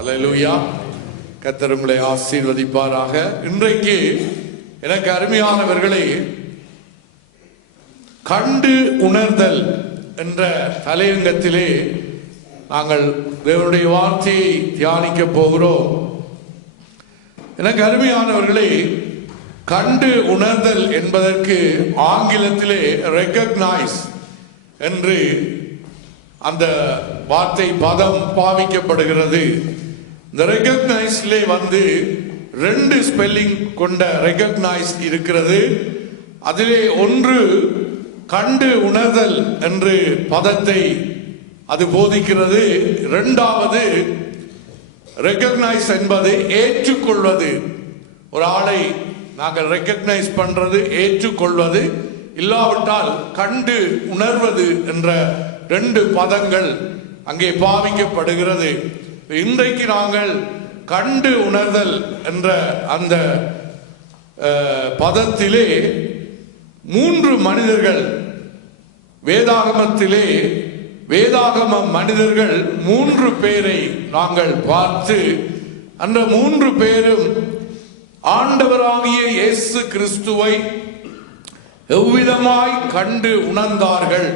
அல்லேலூயா. கர்த்தர் உங்களை ஆசீர்வதிப்பாராக. இன்றைக்கு எனக்கு அருமையானவர்களே, கண்டு உணர்தல் என்ற தலையங்கத்திலே நாங்கள் தேவனுடைய வார்த்தையை தியானிக்க போகிறோம். எனக்கு அருமையானவர்களே, கண்டு உணர்தல் என்பதற்கு ஆங்கிலத்திலே ரெகக்னைஸ் என்று அந்த வார்த்தை பதம் பாவிக்கப்படுகிறது. இந்த ரெகக்னைஸ்லே ரெண்டு ஸ்பெல்லிங் கொண்ட ரெகக்னைஸ் இருக்கிறது. அதிலே ஒன்று கண்டு உணர்தல் என்று பதத்தை அது போதிக்கிறது. இரண்டாவது ரெகக்னைஸ் என்பது ஏற்றுக்கொள்வது. ஒரு ஆளை நாங்கள் ரெகக்னைஸ் பண்றது ஏற்றுக்கொள்வது, இல்லாவிட்டால் கண்டு உணர்வது என்ற ரெண்டு பதங்கள் அங்கே பாவிக்கப்படுகிறது. இன்றைக்கு நாங்கள் கண்டு உணர்தல் என்ற அந்த பதத்திலே மூன்று மனிதர்கள் வேதாகமத்திலே வேதாகம மனிதர்கள் மூன்று பேரை நாங்கள் பார்த்து, அந்த மூன்று பேரும் ஆண்டவராகிய இயேசு கிறிஸ்துவை எவ்விதமாய் கண்டு உணர்ந்தார்கள்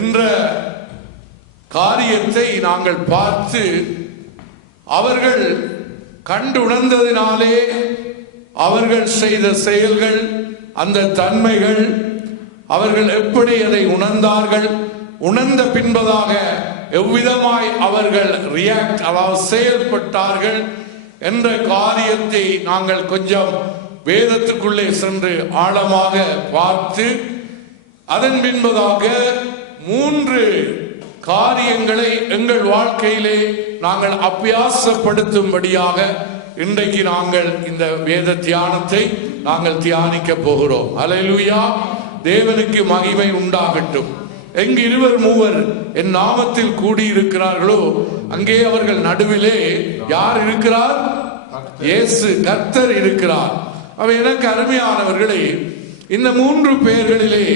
என்ற காரியத்தை நாங்கள் பார்த்து, அவர்கள் கண்டு உணர்ந்ததினாலே அவர்கள் செய்த செயல்கள், அந்த தன்மைகள், அவர்கள் எப்படி அதை உணர்ந்தார்கள், உணர்ந்த பின்பதாக எவ்விதமாய் அவர்கள் ரியாக்ட் அதாவது செயல்பட்டார்கள் என்ற காரியத்தை நாங்கள் கொஞ்சம் வேதத்துக்குள்ளே சென்று ஆழமாக பார்த்து, அதன் பின்பதாக மூன்று காரியங்களை எங்கள் வாழ்க்கையிலே நாங்கள் அபியாசப்படுத்தும்படியாக இன்றைக்கு நாங்கள் இந்த வேத தியானத்தை நாங்கள் தியானிக்க போகிறோம். அல்லேலூயா. தேவனுக்கு மகிமை உண்டாகட்டும். எங்கு இருவர் மூவர் என் நாமத்தில் கூடியிருக்கிறார்களோ அங்கே அவர்கள் நடுவிலே யார் இருக்கிறார்? இயேசு கர்த்தர் இருக்கிறார். அவ எனக்கு அருமையானவர்களே, இந்த மூன்று பேர்களிலே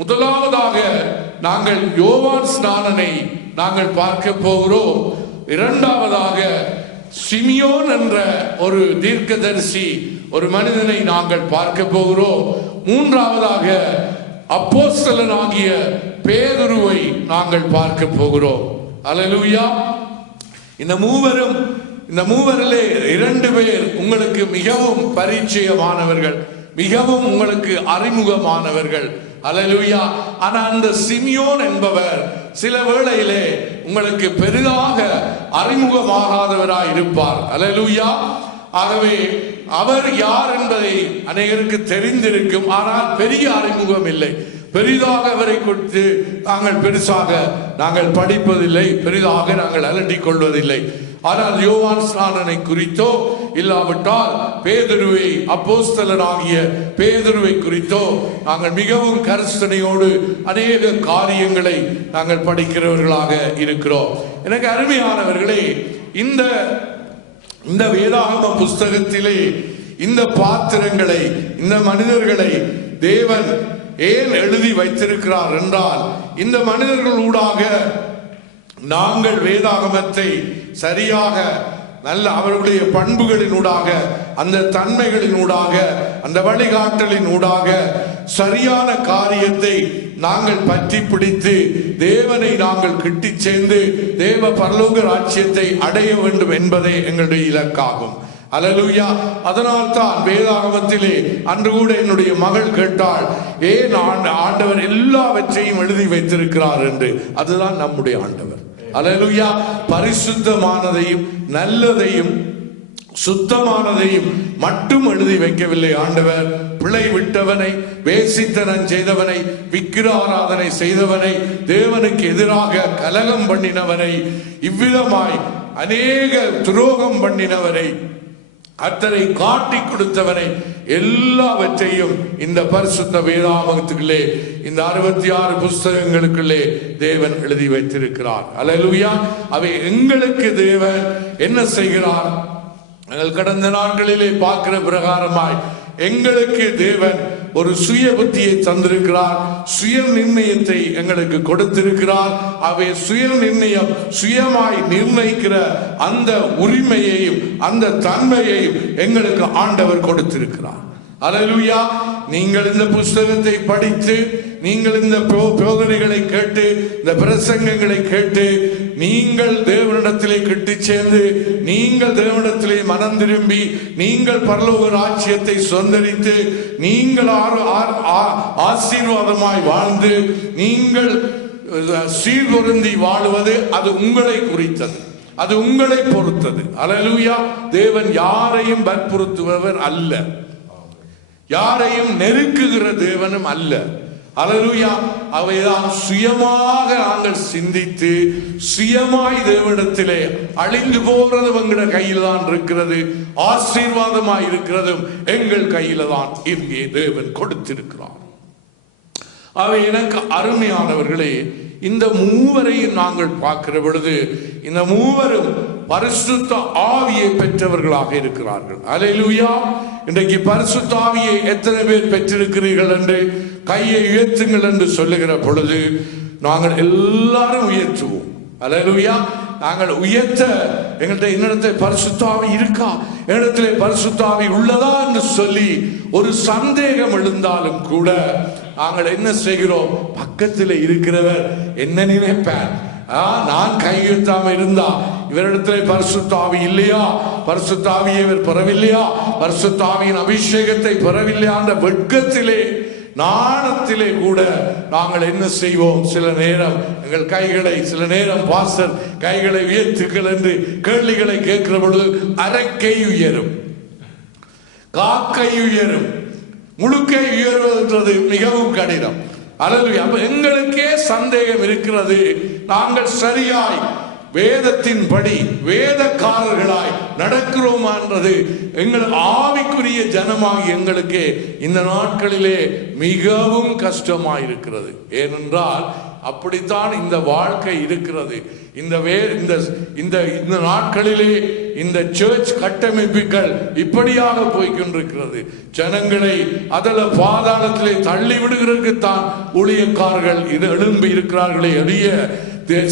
முதலாவதாக நாங்கள் யோவான் ஸ்நானனை நாங்கள் பார்க்க போகிறோம். இரண்டாவதாக சிமியோன் என்ற ஒரு தீர்க்கதரிசி ஒரு மனிதனை நாங்கள் பார்க்க போகிறோம். மூன்றாவதாக அப்போஸ்தலனாகிய பேதுருவை நாங்கள் பார்க்க போகிறோம். அல்லேலூயா. இந்த மூவரிலே இரண்டு பேர் உங்களுக்கு மிகவும் பரிச்சயமானவர்கள், மிகவும் உங்களுக்கு அறிமுகமானவர்கள். அல்லேலூயா. ஆனா அந்த சிமியோன் என்பவர் சில வேளையிலே உங்களுக்கு பெரிதாக அறிமுகமாகாதவராய் இருப்பார். அல்லேலூயா. ஆகவே அவர் யார் என்பதை அநேகருக்கு தெரிந்திருக்கும், ஆனால் பெரிய அறிமுகம் இல்லை. பெரிதாக அவரை குறித்து நாங்கள் பெருசாக நாங்கள் படிப்பதில்லை, பெரிதாக நாங்கள் அலட்டிக் கொள்வதில்லை. ஆனால் யோவான் ஸ்நானனை குறித்தோ இல்லாவிட்டால் பேதுருவை அப்போஸ்தலனாகிய பேதுருவை குறித்தோ நாங்கள் மிகவும் கரிசனையோடு அநேக காரியங்களை நாங்கள் படிக்கிறவர்களாக இருக்கிறோம். எனக்கு அருமையானவர்களே, இந்த வேதாகம புஸ்தகத்திலே இந்த பாத்திரங்களை, இந்த மனிதர்களை தேவன் ஏன் எழுதி வைத்திருக்கிறார் என்றால், இந்த மனிதர்களூடாக நாங்கள் வேதாகமத்தை சரியாக நல்ல அவர்களுடைய பண்புகளினூடாக, அந்த தன்மைகளினூடாக, அந்த வழிகாட்டலினூடாக சரியான காரியத்தை நாங்கள் பற்றி பிடித்து தேவனை நாங்கள் கிட்டி சேர்ந்து தேவ பரலோக ராஜ்யத்தை அடைய வேண்டும் என்பதே எங்களுடைய இலக்காகும். அல்லேலூயா. அதனால் தான் வேதாகமத்திலே அன்று கூட என்னுடைய மகள் கேட்டாள், ஏன் ஆண்டவர் எல்லாவற்றையும் எழுதி வைத்திருக்கிறார் என்று. அதுதான் நம்முடைய ஆண்டவர். அல்லேலூயா. பரிசுத்தமானதையும் நல்லதையும் சுத்தமானதையும் மட்டும் எழுதி வைக்கவில்லை ஆண்டவர். பிழை விட்டவனை, வேசித்தனம் செய்தவனை, விக்கிராராதனை செய்தவனை, தேவனுக்கு எதிராக கலகம் பண்ணினவனை, இவ்விதமாய் அநேக துரோகம் பண்ணினவரை, அத்தனை காட்டி கொடுத்தவனை, எல்லாவற்றையும் இந்த பரிசுத்த வேதாகமத்துக்குள்ளே, இந்த 66 புஸ்தகங்களுக்குள்ளே தேவன் எழுதி வைத்திருக்கிறார். அல்லேலூயா. அவை எங்களுக்கு தேவன் என்ன செய்கிறார்? நாங்கள் கடந்த நாட்களிலே பார்க்கிற பிரகாரமாய் எங்களுக்கு தேவன் ஒரு சுய புத்தியை தந்திருக்கிறார், சுய நிர்ணயத்தை எங்களுக்கு கொடுத்திருக்கிறார். அவை சுய நிர்ணயம், சுயமாய் நிர்ணயிக்கிற அந்த உரிமையையும் அந்த தன்மையையும் எங்களுக்கு ஆண்டவர் கொடுத்திருக்கிறார். அல்லேலூயா. நீங்கள் இந்த புஸ்தகத்தை படித்து, நீங்கள் இந்த போதனைகளை கேட்டு, இந்த பிரசங்கங்களை கேட்டு, நீங்கள் தேவனிடத்திலே கிட்டு சேர்ந்து, நீங்கள் தேவனிடத்திலே மனம் திரும்பி, நீங்கள் பரலோக ராஜ்யத்தை சொந்தரித்து, நீங்கள் ஆசீர்வாதமாய் வாழ்ந்து, நீங்கள் சீர்பொருந்தி வாழுவது அது உங்களை குறித்தது, அது உங்களை பொறுத்தது. அல்லேலூயா. தேவன் யாரையும் வற்புறுத்துபவர் அல்ல, யாரையும் நெருக்குகிற தேவனும் அல்ல. அல்லேலூயா. அவைதான் சுயமாக நாங்கள் சிந்தித்து, சுயமாய் தேவனிடத்திலே அழிந்து போகிறது என்கிற கையில் தான் இருக்கிறது, ஆசீர்வாதமாய் இருக்கிறதும் எங்கள் கையில தான் இங்கே தேவன் கொடுத்திருக்கிறார். அவை எனக்கு அருமையானவர்களே, இந்த மூவரையும் நாங்கள் பார்க்கிற பொழுது இந்த மூவரும் பரிசுத்த ஆவியை பெற்றவர்களாக இருக்கிறார்கள். அல்லேலூயா. இன்றைக்கு பரிசுத்த ஆவியை எத்தனை பேர் பெற்றிருக்கிறீர்கள் என்று கையை உயர்த்துங்கள் என்று சொல்லுகிற பொழுது நாங்கள் எல்லாரும் உயர்த்துவோம். அல்லேலூயா. நாங்கள் உயர்த்த எங்கள்கிட்ட என்னிடத்தை பரிசுத்த ஆவி இருக்கா, என்னிடத்திலே பரிசுத்த ஆவி உள்ளதா என்று சொல்லி ஒரு சந்தேகம் எழுந்தாலும் கூட நாங்கள் என்ன செய்கிறோம்? பக்கத்தில் இருக்கிறவர் என்ன நினைப்பார், நான் கையெழுத்தாம இருந்தா இவரிடத்திலே பரிசுத்த ஆவி இல்லையா, பரிசுத்த ஆவியை இவர் பெறவில்லையா, பரிசுத்த ஆவியின் அபிஷேகத்தை பெறவில்லையா என்ற வெட்கத்திலே, நாணத்திலே கூட நாங்கள் என்ன செய்வோம்? சில நேரம் எங்கள் கைகளை, சில நேரம் பாஸ்டர் கைகளை உயர்த்துக்கள் என்று கேள்விகளை கேட்கிற பொழுது அரைக்கை உயரும், காக்கை உயரும், முழுக்கை உயர்வதென்றது மிகவும் கடினம். அல்லேலூயா. எங்களுக்கே சந்தேகம் இருக்கிறது, நாங்கள் சரியாய் வேதத்தின்படி வேதக்காரர்களாய் நடக்கிறோமா என்றது எங்கள் ஆவிக்குரிய ஜனமாகி எங்களுக்கு இந்த நாட்களிலே மிகவும் கஷ்டமாயிருக்கிறது. ஏனென்றால் அப்படித்தான் இந்த வாழ்க்கை இருக்கிறது. இந்த நாட்களிலே இந்த சர்ச் கட்டமைப்புகள் இப்படியாக போய்கொண்டிருக்கிறது. ஜனங்களை அதில் பாதாளத்திலே தள்ளி விடுகிறதுக்குத்தான் ஊழியக்காரர்கள் இது எழும்பி இருக்கிறார்களே அறிய,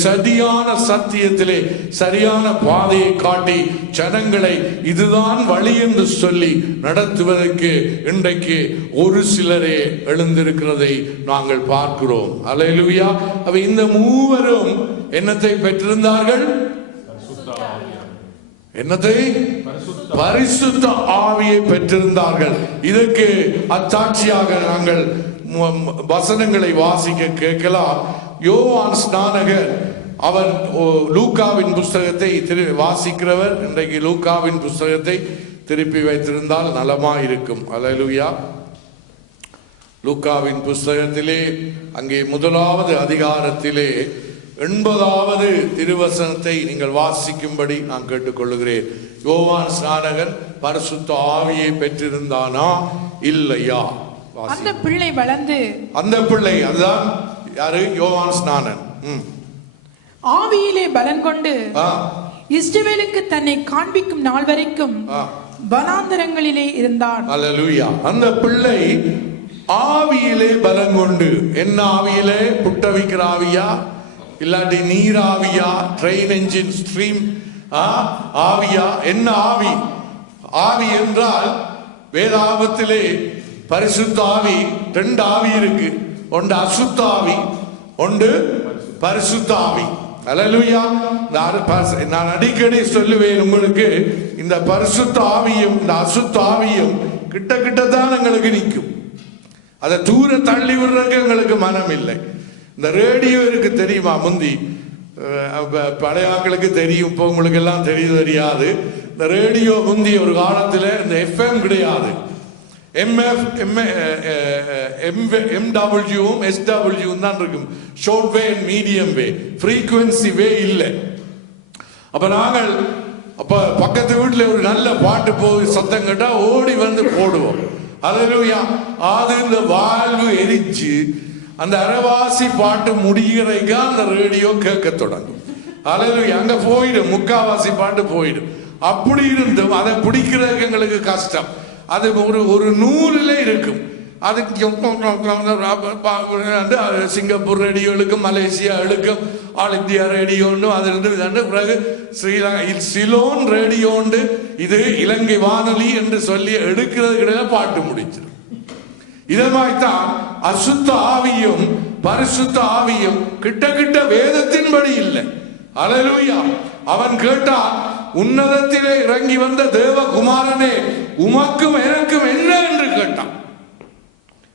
சரியான சத்தியத்திலே சரியான பாதையை காட்டி ஜனங்களை இதுதான் வழி என்று சொல்லி நடத்துவதற்கு இன்றைக்கு ஒரு சிலரே எழுந்திருக்கிறதை நாங்கள் பார்க்கிறோம். அல்லேலூயா. அவை இந்த மூவரும் என்னத்தை பெற்றிருந்தார்கள்? என்னத்தை? பரிசுத்த ஆவியை பெற்றிருந்தார்கள். இதற்கு அத்தாட்சியாக நாங்கள் வசனங்களை வாசிக்க கேட்கலாம். யோவான் ஸ்நானகர், அவன் லூக்காவின் புஸ்தகத்தை வாசிக்கிறவர், இன்றைக்கு லூக்காவின் புஸ்தகத்தை திருப்பி வைத்திருந்தால் நலமா இருக்கும். அல்லேலூயா. லூக்காவின் புஸ்தகத்திலே அங்கே 1வது அதிகாரத்திலே 80வது திருவசனத்தை நீங்கள் வாசிக்கும்படி நான் கேட்டுக்கொள்கிறேன். யோவான் ஸ்நானகன் பரிசுத்த ஆவியை பெற்றிருந்தானா இல்லையா? அந்த பிள்ளை வளர்ந்து, அந்த பிள்ளை அதுதான் யாரு? யோவான் ஸ்நானன். ஆவியிலே பலன் கொண்டு இஸ்ரவேலுக்கு தன்னை காண்பிக்கும் நாள் வரைக்கும் வனாந்தரங்களிலே இருந்தான். அல்லேலூயா. அந்த பிள்ளை ஆவியிலே பலன் கொண்டு, என்ன ஆவியிலே? புட்டவிக்கிற ஆவியா, இல்லாட்டி நீராவியா, ட்ரெயின் என்ஜின் ஸ்ட்ரீம் ஆவியா? என்ன ஆவி? ஆவி என்றால் வேதாகமத்திலே பரிசுத்த ஆவி 2 ஆவி இருக்கு. ஒன்று அசுத்த ஆவி, ஒன்று பரிசுத்த ஆவி. அல்லேலூயா. நான் அடிக்கடி சொல்லுவேன் உங்களுக்கு, இந்த பரிசுத்த ஆவியும் இந்த அசுத்த ஆவியும் கிட்ட கிட்டத்தான் எங்களுக்கு நிற்கும். அதை தூர தள்ளி விடுறதுக்கு எங்களுக்கு மனம் இல்லை. இந்த ரேடியோ இருக்கு தெரியுமா? முந்தி பழைய ஆட்களுக்கு தெரியும், இப்போ உங்களுக்கு எல்லாம் தெரியாது. இந்த ரேடியோ முந்தி ஒரு காலத்தில் இந்த FM கிடையாது, MWவும் SWவும் தான் இருக்கும். Short wave and medium wave, frequency wave இல்லை. அப்ப நாங்கள் பக்கத்து வீட்டில் ஒரு நல்ல பாட்டு போய் சத்தம் கேட்டா ஓடி வந்து போடுவோம். அல்லேலூயா. அது இந்த வாழ்வு எரிச்சு அந்த அரைவாசி பாட்டு முடிகிறதுக்கு அந்த ரேடியோ கேட்க தொடங்கும். அல்லேலூயா. அங்க போயிடும், முக்காவாசி பாட்டு போயிடும். அப்படி இருந்தும் அதை பிடிக்கிறதுக்கு எங்களுக்கு கஷ்டம். அது ஒரு நூலிலே இருக்கும். அதுக்கு சிங்கப்பூர் ரேடியோகளுக்கும் மலேசியாவுக்கும் ஆல் இந்தியா ரேடியோன்னு அதிலிருந்து பிறகு ஸ்ரீலங்கா சிலோன் ரேடியோண்டு இது இலங்கை வானொலி என்று சொல்லி எடுக்கிறது கிடையாது, பாட்டு முடிச்சிடும். இதமாய்த்தான் அசுத்த ஆவியும் பரிசுத்த ஆவியும் கிட்ட வேதத்தின்படி இல்லை. அல்லேலூயா. அவன் கேட்டான், உன்னதத்திலே இறங்கி வந்த தேவகுமாரனே உமக்கும் எனக்கும் என்ன என்று கேட்டான்.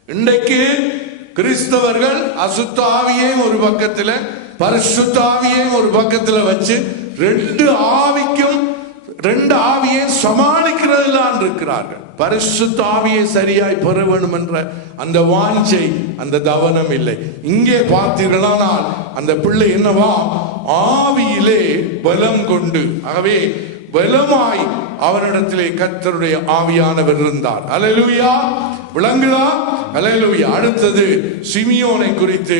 இன்றைக்கு கிறிஸ்தவர்கள் அசுத்த ஆவியையும் ஒரு பக்கத்தில் பரிசுத்த ஆவியையும் ஒரு பக்கத்தில் வச்சு ரெண்டு ஆவியை சமாளிக்கிறதுலாம் இருக்கிறார்கள். பரிசுத்த ஆவியை சரியாய் பெற வேண்டும் என்ற அந்த வாஞ்சை, அந்த தவனம் இல்லை. இங்கே பார்த்தீர்களானால் அந்த பிள்ளை என்னவா, ஆவியிலே பலம் கொண்டு, ஆகவே பலமாய் அவனிடத்திலே கர்த்தருடைய ஆவியானவர் இருந்தார். அல்லேலூயா. விளங்குதா? அல்லேலூயா. அடுத்தது சிமியோனை குறித்து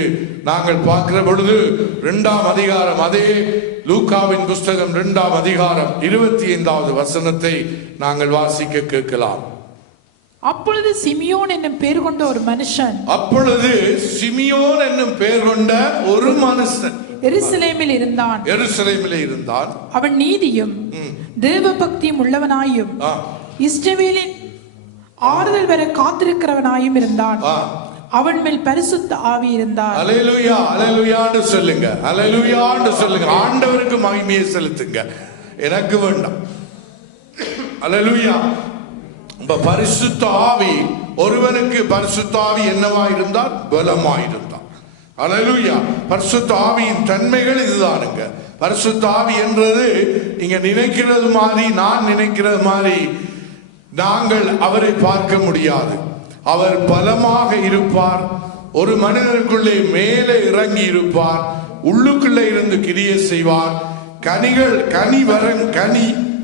நாங்கள் பார்க்கிற பொழுது 2ஆம் அதிகாரம், அதே லூக்காவின் புஸ்தகம் 2ஆம் அதிகாரம் 25வது வசனத்தை நாங்கள் வாசிக்க கேட்கலாம். அப்பொழுது சிமியோன் என்னும் பெயர் கொண்ட ஒரு மனுஷன் எருசலேமில் இருந்தான். அவன் நீதியும் தேவ பக்தியும் உள்ளவனாயும் இஸ்ரவேலின் ஆறுதல் வர காத்திருக்கிறவனாயும் இருந்தான். அவன் மேல் பரிசுத்த ஆவி இருந்தார். அல்லேலூயா. அல்லேலூயான்னு சொல்லுங்க. அல்லேலூயான்னு சொல்லுங்க. ஆண்டவருக்கு மகிமையை செலுத்துங்க, எனக்கு வேண்டாம். அல்லேலூயா. பரிசுத்த ஆவி, ஒருவனுக்கு பரிசுத்த ஆவி என்னவா இருந்தால் பலமாயிருந்தார். அல்லேலூயா. பரிசுத்த ஆவியின் தன்மைகள் இதுதானுங்க. பரிசுத்த ஆவி என்றது நீங்க நினைக்கிறது மாதிரி, நான் நினைக்கிறது மாதிரி நாங்கள் அவரை பார்க்க முடியாது. அவர் பலமாக இருப்பார். ஒரு மனிதனுக்குள்ளே மேலே இறங்கி இருப்பார். உள்ளுக்குள்ளே இருந்து கிரியை செய்வார். கனி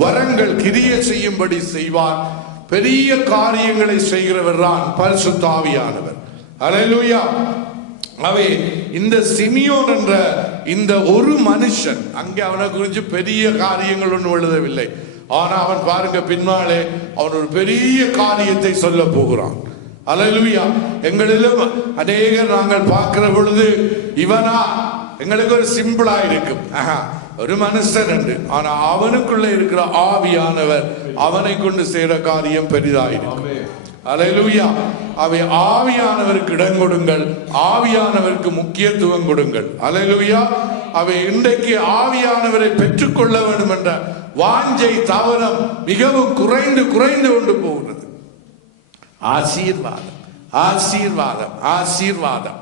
வரங்கள் கிரியை செய்யும்படி செய்வார். பெரிய காரியங்களை செய்கிறவர் தான் பரிசுத்த ஆவியானவர். அல்லேலூயா. அவே இந்த சிமியோன் என்ற இந்த ஒரு மனுஷன், அங்கே அவனை குறித்து பெரிய காரியங்கள் ஒன்றும் எழுதவில்லை. ஆனா அவன் பாருங்க, பின்னாலே அவன் ஒரு பெரிய காரியத்தை சொல்ல போகிறான். அல்லேலூயா. எங்களிலும் அநேகர் நாங்கள் பார்க்கிற பொழுது இவனா எங்களுக்கு ஒரு சிம்பிளா இருக்கும், ஒரு மனுஷன் என்று. ஆனா அவனுக்குள்ள இருக்கிற ஆவியானவர் அவனை கொண்டு செய்கிற காரியம் பெரிதாயிருக்கும். அல்லேலூயா. அவை ஆவியானவருக்கு இடம் கொடுங்கள், ஆவியானவருக்கு முக்கியத்துவம் கொடுங்கள். அல்லேலூயா. அவை இன்றைக்கு ஆவியானவரை பெற்றுக்கொள்ள வேண்டும் என்ற வாஞ்சை தவனம் மிகவும் குறைந்து கொண்டு போகிறது. ஆசீர்வாதம், ஆசீர்வாதம், ஆசீர்வாதம்.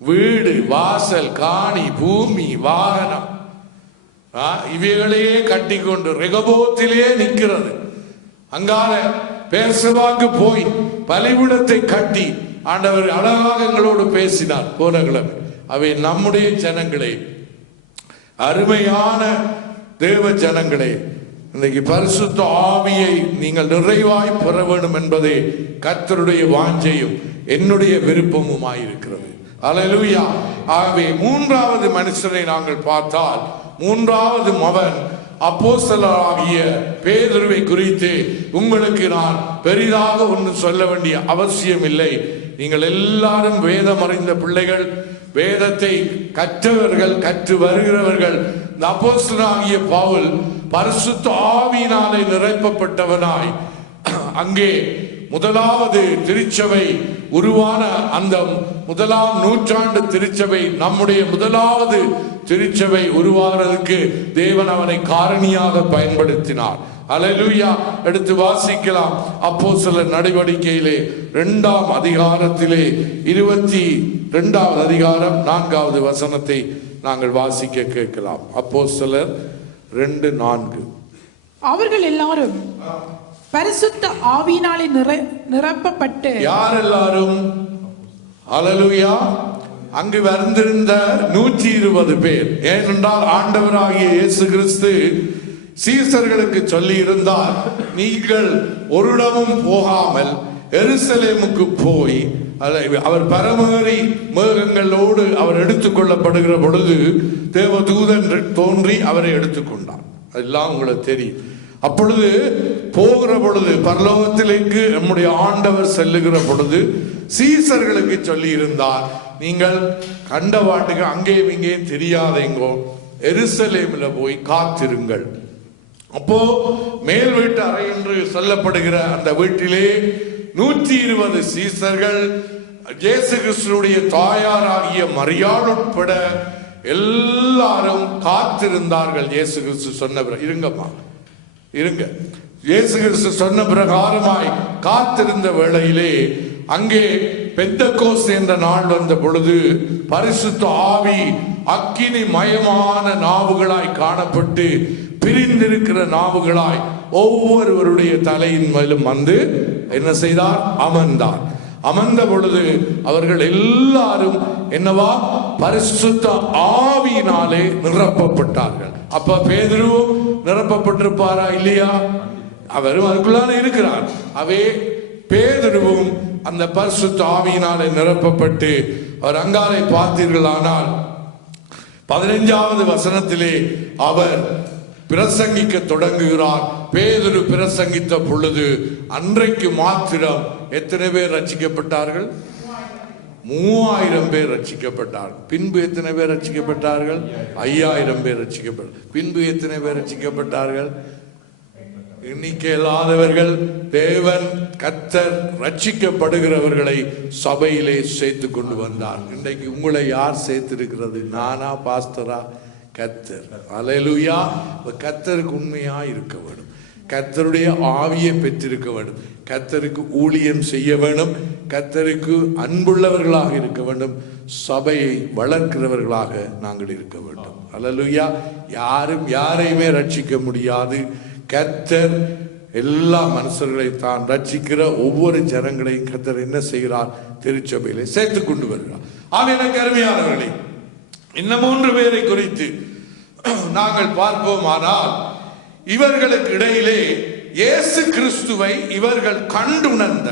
வீடு, வாசல், காணி, பூமி, வாகனம் இவைகளையே கட்டிக்கொண்டு ரெகபோத்திலே நிற்கிறது. அங்கால பேர்சபாக்கு போய் பலிபீடத்தை கட்டி ஆண்டவர் அழகாக எங்களோடு பேசினார் போன கிழமை. அவை நம்முடைய ஜனங்களே, அருமையான தேவ ஜனங்களே, இன்னைக்கு பரிசுத்த ஆவியை நீங்கள் நிறைவாய் பெற வேண்டும் என்பதே கர்த்தருடைய வாஞ்சையும் என்னுடைய விருப்பமுமாயிருக்கிறது. அல்லேலூயா. ஆகவே 3வது மனுஷனை நாங்கள் பார்த்தால், 3வது அவன் அப்போஸ்தலராகிய பேதுருவை குறித்து உங்களுக்கு நான் பெரிதாக ஒன்று சொல்ல வேண்டிய அவசியம் இல்லை. நீங்கள் எல்லாரும் வேதம் அறிந்த பிள்ளைகள், வேதத்தை கற்றவர்கள், கற்று வருகிறவர்கள். இந்த அப்போஸ்தலனாகிய பவுல் பரிசுத்த ஆவியினாலே நிரப்பப்பட்டவனாய் அங்கே முதலாவது திருச்சபை உருவான அந்த 1ஆம் நூற்றாண்டு திருச்சபை, நம்முடைய முதலாவது திருச்சபை உருவாகிறதுக்கு தேவன் அவனை காரணியாக பயன்படுத்தினார். அல்லேலூயா. எடுத்து வாசிக்கலாம். அப்போஸ்தலர் நடவடிக்கையிலே 2ஆம் அதிகாரத்திலே 22வது அதிகாரம் 4வது வசனத்தை நாங்கள் வாசிக்க கேட்கலாம். அப்போஸ்தலர் 2:4. அவர்கள் எல்லாரும் பரிசுத்த ஆவியினாலே நிரப்பப்பட்டு. யார் எல்லாரும்? அல்லேலூயா. அங்கு வந்திருந்த 120 பேர். ஏனென்றால் ஆண்டவராகிய இயேசு கிறிஸ்து சீசர்களுக்கு சொல்லி இருந்தார், நீங்கள் ஒரு இடமும் போகாமல் எருசலேமுக்கு போய், அவர் பரமேறி மேகங்களோடு அவர் எடுத்துக்கொள்ளப்படுகிற பொழுது தேவதூதன் தோன்றி அவரை எடுத்துக்கொண்டார். அதெல்லாம் உங்களுக்கு தெரியும். அப்பொழுது போகிற பொழுது பரலோகத்திലേക്ക് நம்முடைய ஆண்டவர் செல்லுகிற பொழுது சீசர்களுக்கு சொல்லி இருந்தார், நீங்கள் கண்டவாட்டுக்கு அங்கேயும் இங்கேயும் தெரியாதேங்கோ, எருசலேமில் போய் காத்திருங்கள். அப்போ மேல் வீட்டு அறை என்று சொல்லப்படுகிற அந்த வீட்டிலே 120 சீசர்கள், இயேசு கிறிஸ்துடைய தாயாராகிய மரியாள் உட்பட எல்லாரும் காத்திருந்தார்கள். இயேசு கிறிஸ்து சொன்ன இருங்கம்மா இருங்க இயேசு கிறிஸ்து சொன்ன பிரகாரமாய் காத்திருந்த வேளையிலே அங்கே பெந்தெக்கோஸ்து என்ற நாள் வந்த பொழுது பரிசுத்த ஆவி அக்கினி மயமான நாவுகளாய் காணப்பட்டு பிரிந்திருக்கிற நாவுகளாய் ஒவ்வொருவருடைய தலையின் மேலும் வந்து என்ன செய்தார்? அமர்ந்தார். அமர்ந்த பொழுது அவர்கள் எல்லாரும் என்னவா? பரிசுத்த ஆவியினாலே நிரப்பப்பட்டார்கள். அப்ப பேதுருவும் நிரப்பப்பட்டிருப்பாரா இல்லையா? அவரும் அதுக்குள்ளான இருக்கிறார். அவே பேதுருவும் அந்த பரிசுத்த ஆவியினாலே நிரப்பப்பட்டு அவர் அங்காலை பார்த்தீர்களானால் 15வது வசனத்திலே அவர் பிரசங்கிக்க தொடங்குகிறார். பேதுரு பிரசங்கித்த பொழுது அன்றைக்கு மாத்திரம் எத்தனை பேர் ரட்சிக்கப்பட்டார்கள்? 3000 பேர் ரட்சிக்கப்பட்டார்கள். பின்பு எத்தனை பேர் ரட்சிக்கப்பட்டார்கள்? 5000 பேர் ரட்சிக்கப்பட்டார்கள். பின்பு எத்தனை பேர் ரட்சிக்கப்பட்டார்கள்? எண்ணிக்கை இல்லாதவர்கள். தேவன் கர்த்தர் ரட்சிக்கப்படுகிறவர்களை சபையிலே சேர்த்து கொண்டு வந்தார். இன்றைக்கு உங்களை யார் சேர்த்திருக்கிறது? நானா? பாஸ்டரா? கர்த்தர். அல்லேலூயா. கர்த்தருக்கு உண்மையா இருக்க வேண்டும், கர்த்தருடைய ஆவியை பெற்றிருக்க வேண்டும், கர்த்தருக்கு ஊழியம் செய்ய வேண்டும், கர்த்தருக்கு அன்புள்ளவர்களாக இருக்க வேண்டும், சபையை வளர்க்கிறவர்களாக நாங்கள் இருக்க வேண்டும். அல்லேலூயா. யாரும் யாரையுமே ரட்சிக்க முடியாது. கர்த்தர் எல்லா மனுஷர்களை தான் ரட்சிக்கிற ஒவ்வொரு ஜனங்களையும் கர்த்தர் என்ன செய்கிறார்? திருச்சபையிலே சேர்த்து கொண்டு வருகிறார். ஆனால் எனக்கு அருமையானவர்களே, இன்னும் 3 பேரை குறித்து நாங்கள் பார்ப்போமானால், இவர்களுக்கு இடையிலே இயேசு கிறிஸ்துவை இவர்கள் கண்டுணர்ந்த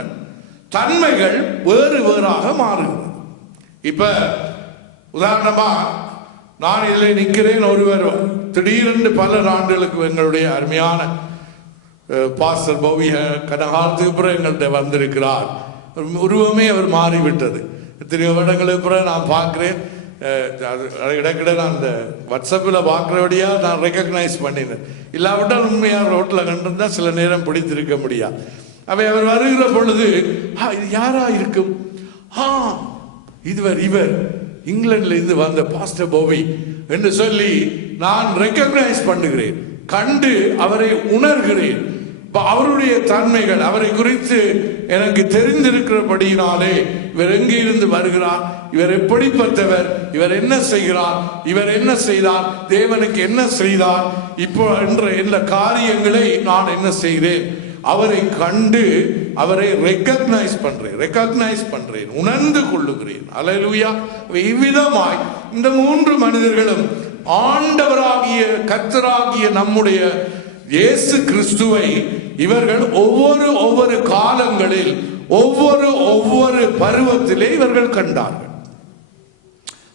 தன்மைகள் வேறு வேறாக மாறுகிறது. இப்ப உதாரணமா நான் இதில் நிற்கிறேன், ஒருவர் திடீரென்று பல ஆண்டுகளுக்கு எங்களுடைய அருமையான பாஸ்டர் பௌவிய கனகாலத்துக்கு பிறகு எங்கள்கிட்ட வந்திருக்கிறார். உருவமே அவர் மாறிவிட்டது. எத்தனையோ வருடங்களுக்கு பிறகு நான் பார்க்கிறேன். இடக்கிட நான் அந்த வாட்ஸ்அப்பில் பார்க்குறபடியா நான் ரெக்கக்னைஸ் பண்ணினேன். இல்லாவிட்டால் உண்மையாக ரோட்டில் கண்டிருந்தா சில நேரம் பிடித்திருக்க முடியாது. அவை அவர் வருகிற பொழுது இது யாரா இருக்கும்? இவர் இங்கிலாந்துல இருந்து வந்த பாஸ்டர் போவி என்று சொல்லி நான் ரெக்கக்னைஸ் பண்ணுகிறேன், கண்டு அவரை உணர்கிறேன். அவருடைய தன்மைகள் அவரை குறித்து எனக்கு தெரிந்திருக்கிறபடியினாலே இவர் எங்கே இருந்து வருகிறார், இவர் எப்படிப்பட்டவர், இவர் என்ன செய்கிறார், இவர் என்ன செய்தார், தேவனுக்கு என்ன செய்தார், இப்போ என்ற இந்த காரியங்களை நான் என்ன செய்கிறேன், அவரை கண்டு அவரை ரெக்கக்னைஸ் பண்றேன், உணர்ந்து கொள்ளுகிறேன். அல்லேலூயா. இவ்விதமாய் இந்த 3 மனிதர்களும் ஆண்டவராகிய கர்த்தராகிய நம்முடைய இயேசு கிறிஸ்துவை இவர்கள் ஒவ்வொரு காலங்களில் ஒவ்வொரு பருவத்திலே இவர்கள் கண்டார்கள்.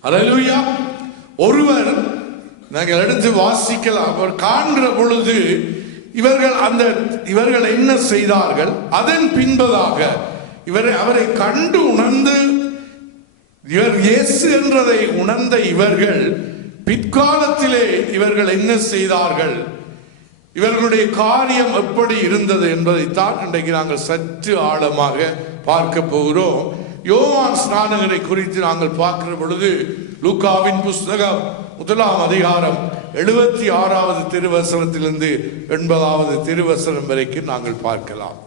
அல்லேலூயா. ஒருவர் நாங்கள் எடுத்து வாசிக்கலாம். அவர் காண்கிற பொழுது இவர்கள் என்ன செய்தார்கள்? அதன் பின்பதாக அவரை கண்டு உணர்ந்து இவர் இயேசு என்றதை உணர்ந்த இவர்கள் பிற்காலத்திலே இவர்கள் என்ன செய்தார்கள், இவர்களுடைய காரியம் எப்படி இருந்தது என்பதைத்தான் இன்றைக்கு நாங்கள் சற்று ஆழமாக பார்க்க போகிறோம். யோவான் ஸ்நானகரை குறித்து நாங்கள் பார்க்கிற பொழுது லூக்காவின் புஸ்தகம் 1ஆம் அதிகாரம் 76வது திருவசனத்திலிருந்து 80வது திருவசனம் வரைக்கும் நாங்கள் பார்க்கலாம்.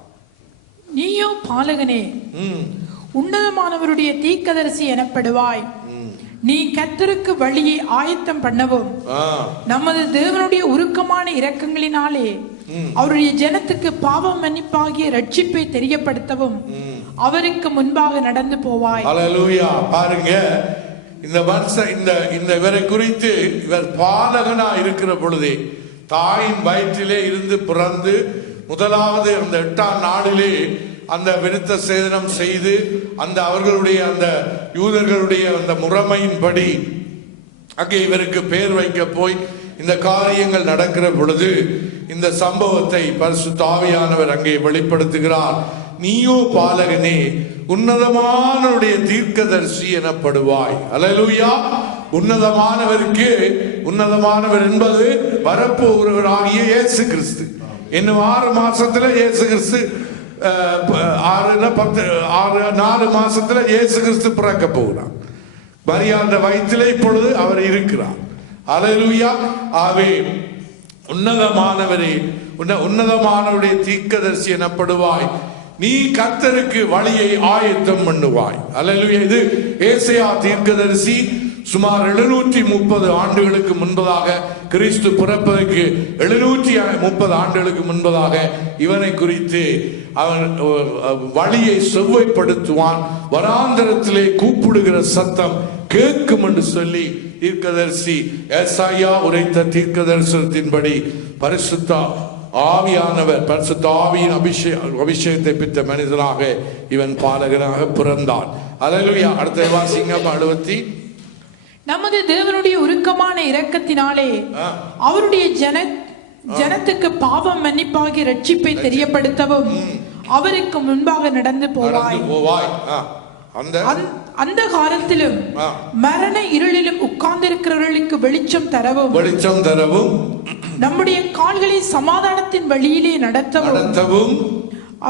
நீயோ பாலகனே, உன்னதமானவருடைய தீர்க்கதரிசி எனப்படுவாய். நீ கர்த்தருக்கு வழியை ஆயத்தம் பண்ணவும் நமது தேவனுடைய உருக்கமான இரக்கங்களினாலே அவருடைய ஜனத்துக்கு பாவம் மன்னிப்பாகிய ரட்சிப்பை தெரியப்படுத்தவும் அவருக்கு முன்பாக நடந்து போவாய். அல்லேலூயா. பாருங்க, இந்த இவரை குறித்து இவர் பாலகனா இருக்கிற பொழுதே, தாயின் வயிற்றிலே இருந்து பிறந்து முதலாவது அந்த 8ஆம் நாளிலே அந்த விருத்த சேதனம் செய்து அந்த அவர்களுடைய அந்த யூதர்களுடைய அந்த முறைமையின்படி அங்கே இவருக்கு பெயர் வைக்க போய் இந்த காரியங்கள் நடக்கிற பொழுது இந்த சம்பவத்தை பரிசுத்த ஆவியானவர் அங்கே வெளிப்படுத்துகிறார். நீயோ பாலகனே உன்னதமானவருடைய தீர்க்கதரிசி எனப்படுவாய். அல்லேலூயா. உன்னதமானவருக்கு, உன்னதமானவர் என்பது வரப்போகிறவராகிய இயேசு கிறிஸ்து. இன்னும் 6 மாசத்துல இயேசு கிறிஸ்து 4 மாசத்துல இயேசு கிறிஸ்து பிறக்க போகிறார். மரியாதை வயிற்றிலே இப்பொழுது அவர் இருக்கிறார். அல்லேலூயா. ஆவே உன்னதமானவரே, உன்னதமானவருடைய தீர்க்கதரிசி எனப்படுவாய். நீ கர்த்தருக்கு வழியை ஆயத்தம் பண்ணுவாய். அல்லேலூயா. இது ஏசாயா தீர்க்கதரிசி சுமார் 730 ஆண்டுகளுக்கு முன்பதாக, கிறிஸ்து பிறப்பதற்கு 730 ஆண்டுகளுக்கு முன்பதாக இவனை குறித்து அவன் வழியை செவ்வாய்ப்படுத்துவான், வனாந்தரத்திலே கூப்பிடுகிற சத்தம் கேட்கும் என்று சொல்லி தீர்க்கதரிசி ஏசாயா உரைத்த தீர்க்க தரிசனத்தின்படி பரிசுத்த ஆவியானவர், பரிசுத்த ஆவியின் அபிஷேகத்தை பெற்ற மனிதனாக இவன் பாலகனாக பிறந்தான். அல்லேலூயா. அடுத்த வாசிங்க 70. நமது தேவனுடைய உருக்கமான இரக்கத்தினாலே அவருடைய ஜனத்துக்கு பாவம் மன்னிப்பாகி ரட்சிப்பை தெரியப்படுத்தவும் அவருக்கு முன்பாக நடந்து போவாய். அந்த காலத்திலும் மரண இருளிலும் உட்கார்ந்திருக்கிறவர்களுக்கு வெளிச்சம் தரவும் நம்முடைய கால்களை சமாதானத்தின் வழியிலே நடத்தவும்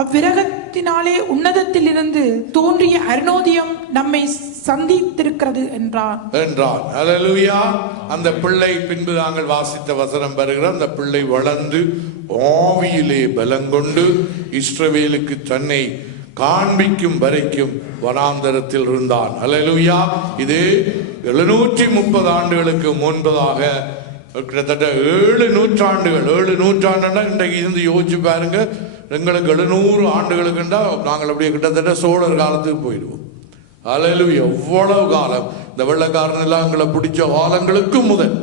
அவ்விரகத்தினாலே உன்னதத்திலிருந்து தோன்றிய அருணோதயம் நம்மை சந்தித்திருக்கிறது என்றார். அல்லேலூயா. அந்த பிள்ளை, பின்பு நாங்கள் வாசித்த வசனம் வருகிற அந்த பிள்ளை வளர்ந்து ஆவியிலே பலங்கொண்டு இஸ்ரவேலுக்கு தன்னை காண்பிக்கும் வரைக்கும் வனாந்தரத்தில் இருந்தான். அல்லேலூயா. இது 730 ஆண்டுகளுக்கு முன்பதாக, கிட்டத்தட்ட 7 நூற்றாண்டுகள். 7 நூற்றாண்டுன்னா இன்றைக்கு இருந்து யோசிச்சு பாருங்க. எங்களுக்கு 700 ஆண்டுகளுக்குண்டா நாங்கள் அப்படியே கிட்டத்தட்ட சோழர் காலத்துக்கு போயிடுவோம். அல்லேலூயா. எவ்வளவு காலம்! இந்த வெள்ளக்காரன் எல்லாம் எங்களை பிடிச்ச காலங்களுக்கு முதல்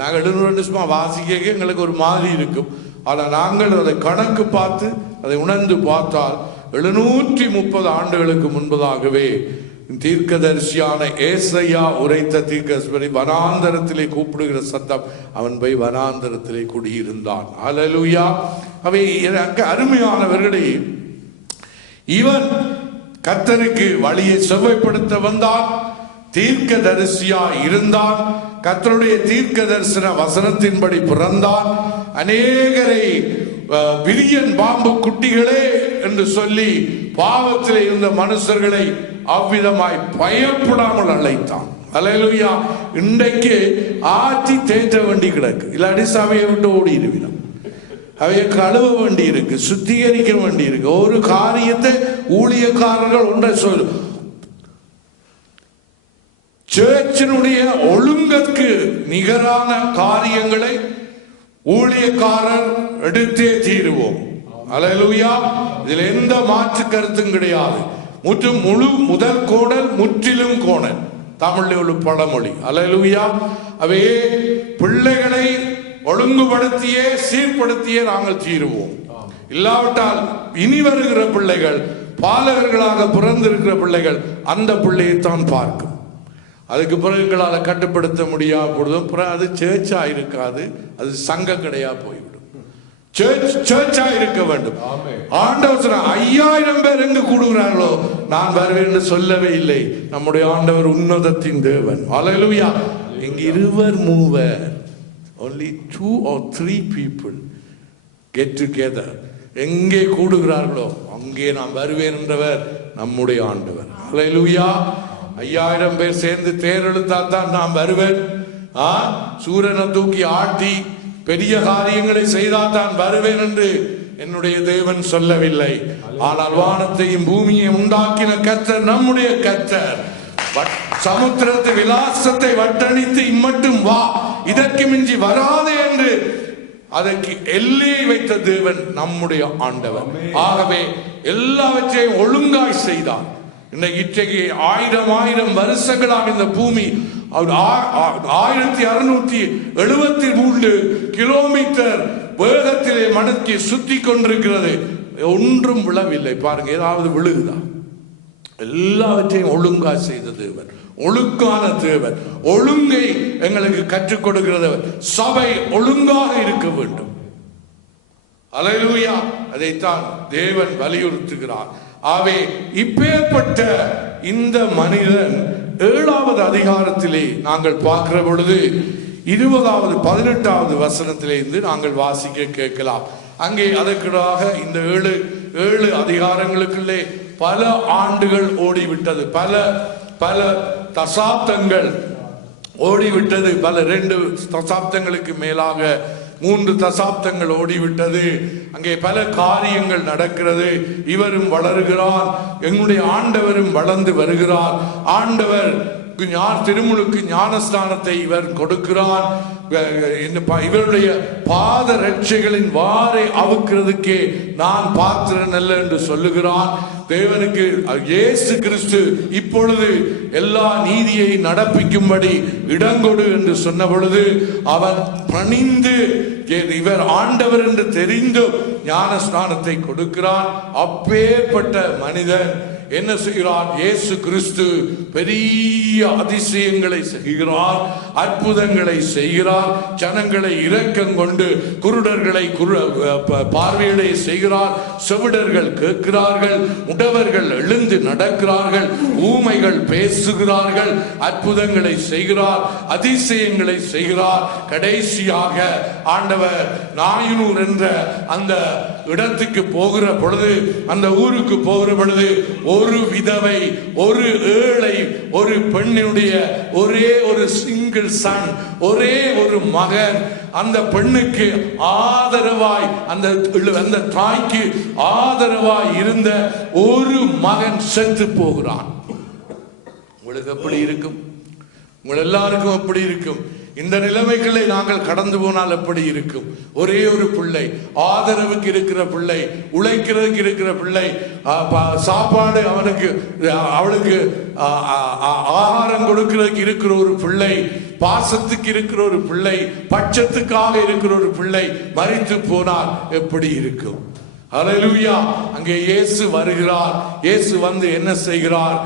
நாங்கள் 700 வாசிக்க எங்களுக்கு ஒரு மாதிரி இருக்கும். ஆனால் நாங்கள் அதை கணக்கு பார்த்து அதை உணர்ந்து பார்த்தால் 730 ஆண்டுகளுக்கு முன்பதாகவே தீர்க்கதரிசியான ஏசாயா உரைத்த தீர்க்கதரிசி வனாந்தரத்திலே கூப்பிடுகிற சத்தம், அவன் போய் வனாந்தரத்திலே குடியிருந்தான். அல்லேலூயா. அவை அருமையானவர்களே, இவன் கர்த்தருக்கு வழியை செவ்வாய்ப்படுத்த வந்தான், தீர்க்கதரிசியா இருந்தான், கர்த்தருடைய தீர்க்க தரிசன வசனத்தின்படி பிறந்தான். அநேகரை விரியன் பாம்பு குட்டிகளே என்று சொல்லி பாவத்திலே இருந்த மனுஷர்களை அவ்விதமாய் பயப்படாமல் அழைத்தான். அல்லேலூயா. இன்றைக்கு ஆற்றி தேற்ற வேண்டி கிடக்கு, இல்லாட்டி சபையை விட்டு ஓடிடுவிடும். அவையை கழுவ வேண்டி இருக்கு, சுத்திகரிக்க வேண்டி இருக்கு. ஒரு காரியத்தை ஊழியக்காரர்கள் ஒன்றை சொல்லு, சேர்ச்சினுடைய ஒழுங்கற்கு நிகரான காரியங்களை ஊழியக்காரர் எடுத்தே தீருவோம். அல்லேலூயா. இதில் எந்த மாற்று கருத்தும் கிடையாது. முழு முதல் கோணல் முற்றிலும் கோணல், தமிழில் உள்ள பழமொழி. அல்லேலூயா. அவையே பிள்ளைகளை ஒழுங்குபடுத்தியே சீர்படுத்தியே நாங்கள் தீருவோம். இல்லாவிட்டால் இனி வருகிற பிள்ளைகள், பாலகர்களாக பிறந்திருக்கிற பிள்ளைகள் அந்த பிள்ளையைத்தான் பார்க்கும். அதுக்கு பிறகு எங்களால் கட்டுப்படுத்த முடியாத பொழுதும் அது சேர்ச்சா இருக்காது, அது சங்க கடையா போய்விடும். சேர்ச்சா இருக்க வேண்டும். ஆண்டவர் சொன்ன 5000 பேர் எங்கு கூடுகிறார்களோ நான் வருவேன் என்று சொல்லவே இல்லை. நம்முடைய ஆண்டவர் உன்னதத்தின் தேவன். அல்லேலூயா. இங்கு 2-3 only 2 or 3 people get together. எங்கே கூடுகிறார்களோ அங்கே நான் வருவேன் என்றவர் நம்முடைய ஆண்டவர். அல்லேலூயா. 5000 பேர் சேர்ந்து தேர்ந்தெடுத்தால் தான் நான் வருவேன். சூரனை தூக்கி ஆட்டி பெரிய காரியங்களை செய்தால் தான் வருவேன் என்று என்னுடைய தேவன் சொல்லவில்லை. ஆனால் வானத்தையும் பூமியையும் உண்டாக்கின கர்த்தர் நம்முடைய கர்த்தர். சமுத்திரத்து விலாசத்தை வட்டணித்து இம்மட்டும் வா, இதற்கு மிஞ்சி வராதே என்று அதற்கு எல்லையை வைத்த தேவன் நம்முடைய ஆண்டவர். ஆகவே எல்லாவற்றையும் ஒழுங்காய் செய்தார். இன்றைக்கு 1000 வருஷங்களாக இந்த பூமி 1673 கிலோமீட்டர் வேகத்திலே மடக்கி சுத்தி கொண்டிருக்கிறது. ஒன்றும் விழவில்லை. பாருங்க, ஏதாவது விழுகுதா? எல்லாவற்றையும் ஒழுங்கா செய்த தேவன், ஒழுங்கான தேவன், ஒழுங்கை எங்களுக்கு கற்றுக் கொடுக்கிறவர். சபை ஒழுங்காக இருக்க வேண்டும். அல்லேலூயா. அதைத்தான் தேவன் வலியுறுத்துகிறார். ஆவே இப்பேற்பட்ட இந்த மனிதன் 7வது அதிகாரத்திலே நாங்கள் பார்க்கிற பொழுது 20வது 18வது வசனத்திலிருந்து நாங்கள் வாசிக்க கேட்கலாம். அங்கே அதற்காக இந்த 7 அதிகாரங்களுக்குள்ளே பல ஆண்டுகள் ஓடிவிட்டது, பல தசாப்தங்கள் ஓடிவிட்டது, 2 தசாப்தங்களுக்கு மேலாக 3 தசாப்தங்கள் ஓடிவிட்டது. அங்கே பல காரியங்கள் நடக்கிறது. இவரும் வளருகிறார், எங்களுடைய ஆண்டவரும் வளர்ந்து வருகிறார். ஆண்டவர் திருமுழுக்கு ஞானஸ்தானத்தை இவர் கொடுக்கிறார். இவருடைய பாத ரட்சைகளின் வாரை அவுக்கிறதுக்கே நான் பாத்திரன் அல்ல என்று சொல்லுகிறான். தேவனுக்கு இயேசு கிறிஸ்து இப்பொழுது எல்லா நீதியை நடப்பிக்கும்படி இடங்கொடு என்று சொன்ன பொழுது அவன் பணிந்து இவர் ஆண்டவர் என்று தெரிந்து ஞானஸ்நானத்தை கொடுக்கிறான். அப்பேற்பட்ட மனிதன் என்ன செய்கிறார்? இயேசு கிறிஸ்து பெரிய அதிசயங்களை செய்கிறார், அற்புதங்களை செய்கிறார். ஜனங்களை இரக்கம் கொண்டு குருடர்களை பார்வையிலே செய்கிறார். செவிடர்கள் கேட்கிறார்கள், முடவர்கள் எழுந்து நடக்கிறார்கள், ஊமைகள் பேசுகிறார்கள். அற்புதங்களை செய்கிறார், அதிசயங்களை செய்கிறார். கடைசியாக ஆண்டவர் நாயனூர் என்ற அந்த இடத்துக்கு போகிற பொழுது, அந்த ஊருக்கு போகிற பொழுது, ஒரு விதவை, ஒரு ஏழை, ஒரு பெண்ணுடைய ஒரே ஒரு சிங்கிள் சன், ஒரே ஒரு மகன், அந்த பெண்ணுக்கு ஆதரவாய், அந்த தாய்க்கு ஆதரவாய் இருந்த ஒரு மகன் செத்து போகிறான். உங்களுக்கு எப்படி இருக்கும்? உங்கள் எல்லாருக்கும் எப்படி இருக்கும்? இந்த நிலைமைகளை நாங்கள் கடந்து போனால் எப்படி இருக்கும்? ஒரே ஒரு பிள்ளை, ஆதரவுக்கு இருக்கிற பிள்ளை, உழைக்கிறதுக்கு இருக்கிற பிள்ளை, சாப்பாடு அவளுக்கு ஆகாரம் கொடுக்கிறதுக்கு இருக்கிற ஒரு பிள்ளை, பாசத்துக்கு இருக்கிற ஒரு பிள்ளை, பட்சத்துக்காக இருக்கிற ஒரு பிள்ளை மரித்து போனால் எப்படி இருக்கும்? அல்லேலூயா. அங்கே இயேசு வருகிறார். இயேசு வந்து என்ன செய்கிறார்?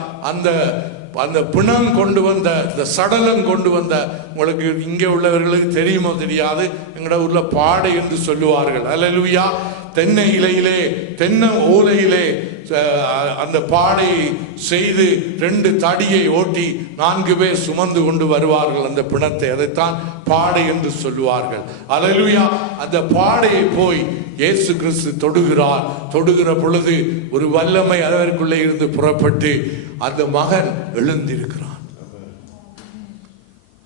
அந்த பிணம் கொண்டு வந்த, இந்த சடலம் கொண்டு வந்த, உங்களுக்கு இங்கே உள்ளவர்களுக்கு தெரியுமோ தெரியாது, எங்களோட ஊர்ல பாடை என்று சொல்லுவார்கள். அல்லேலூயா. தென்னை இலையிலே, தென்னை ஓலையிலே அந்த பாடையை செய்து 2 தடியை ஓட்டி 4 பேர் சுமந்து கொண்டு வருவார்கள் அந்த பிணத்தை. அதைத்தான் பாடை என்று சொல்லுவார்கள். அல்லேலூயா. அந்த பாடையை போய் இயேசு கிறிஸ்து தொடுகிறார். தொடுகிற பொழுது ஒரு வல்லமை அதற்குள்ளே இருந்து புறப்பட்டு அந்த மகன் எழுந்திருக்கிறான்.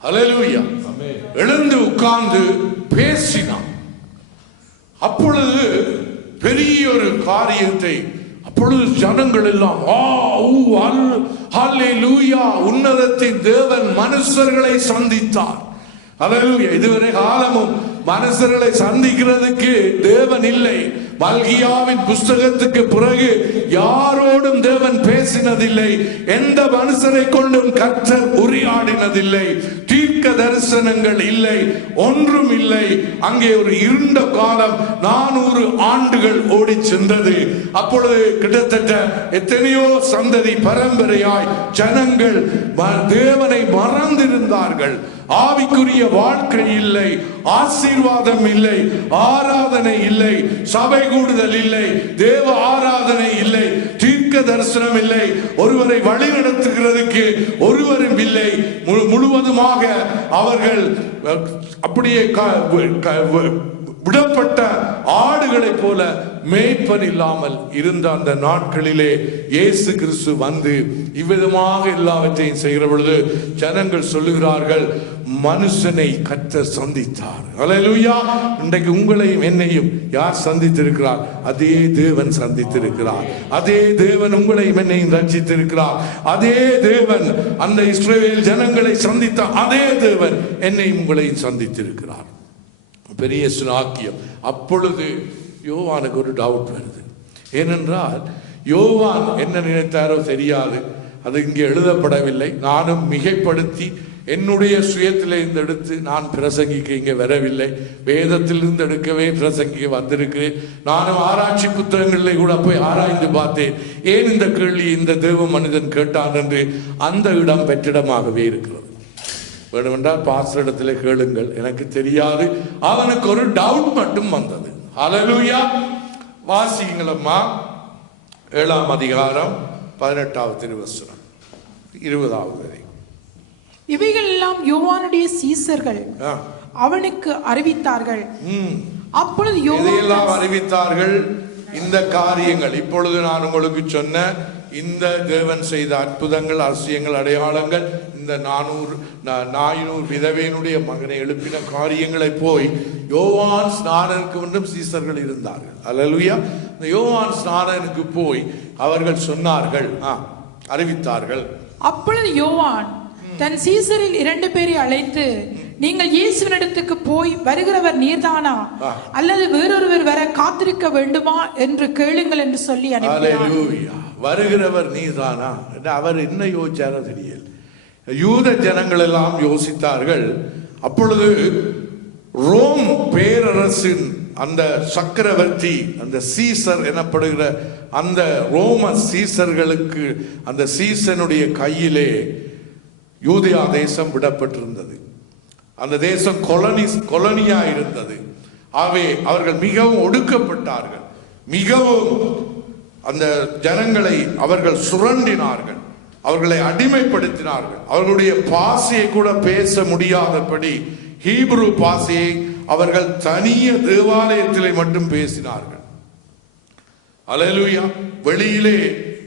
அல்லேலூயா. எழுந்து உட்கார்ந்து பேசினான். அப்பொழுது பெரிய ஒரு காரியத்தை, அப்பொழுது ஜனங்கள் எல்லாம் ஹல்லேலூயா, உன்னதத்தின் தேவன் மனுஷர்களை சந்தித்தார். அல்லேலூயா. இதுவரை காலமும் மனுஷர்களை சந்திக்கிறதுக்கு தேவன் இல்லை. மல்கியாவின் புஸ்தகத்துக்கு பிறகு யாரோடும் தேவன் பேசினதில்லை. எந்த மனுஷரை கொண்டும் கர்த்தர் உரையாடினதில்லை. தீர்க்க தரிசனங்கள் இல்லை, ஒன்றும் இல்லை. அங்கே ஒரு இருண்ட காலம் 400 ஆண்டுகள் ஓடி சென்றது. அப்பொழுது கிட்டத்தட்ட எத்தனையோ சந்ததி பரம்பரையாய் ஜனங்கள் தேவனை மறந்திருந்தார்கள். ஆவிக்குரிய வாழ்க்கை இல்லை, ஆசீர்வாதம் இல்லை, ஆராதனை இல்லை, சபை கூடுதல் இல்லை, தேவ ஆராதனை இல்லை, தீர்க்க தரிசனம் இல்லை, ஒருவரை வழிநடத்துகிறதுக்கு ஒருவரும் இல்லை. முழுவதுமாக அவர்கள் அப்படியே விடப்பட்ட ஆடுகளை போல மேய்ப்பன் இல்லாமல் இருந்த அந்த நாட்களிலே இயேசு கிறிஸ்து வந்து இவ்விதமாக எல்லாவற்றையும் செய்கிற பொழுது ஜனங்கள் சொல்லுகிறார்கள், மனுஷனை கர்த்தர் சந்தித்தார். அல்லேலூயா. இன்றைக்கு உங்களையும் என்னையும் யார் சந்தித்திருக்கிறார்? அதே தேவன் சந்தித்திருக்கிறார். அதே தேவன் உங்களையும் என்னையும் ரட்சித்திருக்கிறார். அதே தேவன் அந்த இஸ்ரவேல் ஜனங்களை சந்தித்த அதே தேவன் என்னையும் உங்களையும் சந்தித்திருக்கிறார். பெரிய சுனாக்கியம். அப்பொழுது யோவானுக்கு ஒரு டவுட் வருது. ஏனென்றால் யோவான் என்ன நினைத்தாரோ தெரியாது, அது இங்கே எழுதப்படவில்லை. நானும் மிகைப்படுத்தி என்னுடைய சுயத்திலே இருந்து எடுத்து நான் பிரசங்கிக்க இங்கே வரவில்லை. வேதத்திலிருந்து எடுக்கவே பிரசங்கிக்க வந்திருக்கிறேன். நானும் ஆராய்ச்சி புத்தகங்களிலே கூட போய் ஆராய்ந்து பார்த்தேன், ஏன் இந்த கேள்வி இந்த தேவ மனிதன் கேட்டான் என்று. அந்த இடம் வெற்றிடமாகவே இருக்கிறது. வேணுமென்றால் பாஸ்டர் இடத்துல கேளுங்கள், எனக்கு தெரியாது. அவனுக்கு ஒரு டவுட் மட்டும் வந்தது. அல்லேலூயா. வாசிங்களம்மா 7ஆம் அதிகாரம் 18வது திருவசனம் 20வது வரை. இவைகள் எல்லாம் யோவானுடைய சீசர்கள் அவனுக்கு அறிவித்தார்கள். அப்பொழுது இதையெல்லாம் அறிவித்தார்கள். இந்த காரியங்கள் இப்பொழுது நான் உங்களுக்கு சொன்ன இந்த தேவன் செய்த அற்புதங்கள், அதிசயங்கள், அடையாளங்கள், இந்த 400 விதவையினுடைய மகனை எழுப்பின காரியங்களை போய் யோவான் ஸ்நானனுக்கு முன்னும் சீசர்கள் இருந்தார்கள். அல்லேலூயா. இந்த யோவான் ஸ்நானனுக்கு போய் அவர்கள் சொன்னார்கள், அறிவித்தார்கள். அப்பொழுது யோவான் தன் சீசரில் 2 பேரை அழைத்து, நீங்கள் இயேசுவினிடத்துக்கு போய் வருகிறவர் நீர்தானா அல்லது வேறொருவர் வர காத்திருக்க வேண்டுமா என்று கேளுங்கள் என்று சொல்லி அனுப்பினார். வருகிறவர் நீர்தானா என்று அவர் என்ன யோசிச்சாரோ தெரியல. யூத ஜனங்கள் எல்லாம் யோசித்தார்கள். அப்பொழுது ரோம் பேரரசின் அந்த சக்கரவர்த்தி, அந்த சீசர் எனப்படுகிற அந்த ரோம சீசர்களுக்கு, அந்த சீசனுடைய கையிலே யூதயா தேசம் விடப்பட்டிருந்தது. அந்த தேசம் கொலனியா இருந்தது. ஆகவே அவர்கள் மிகவும் ஒடுக்கப்பட்டார்கள். மிகவும் அந்த ஜனங்களை அவர்கள் சுரண்டினார்கள், அவர்களை அடிமைப்படுத்தினார்கள். அவர்களுடைய பாஷையை கூட பேச முடியாதபடி ஹீப்ரு பாஷையை அவர்கள் தனிய தேவாலயத்திலே மட்டும் பேசினார்கள். அல்லேலூயா. வெளியிலே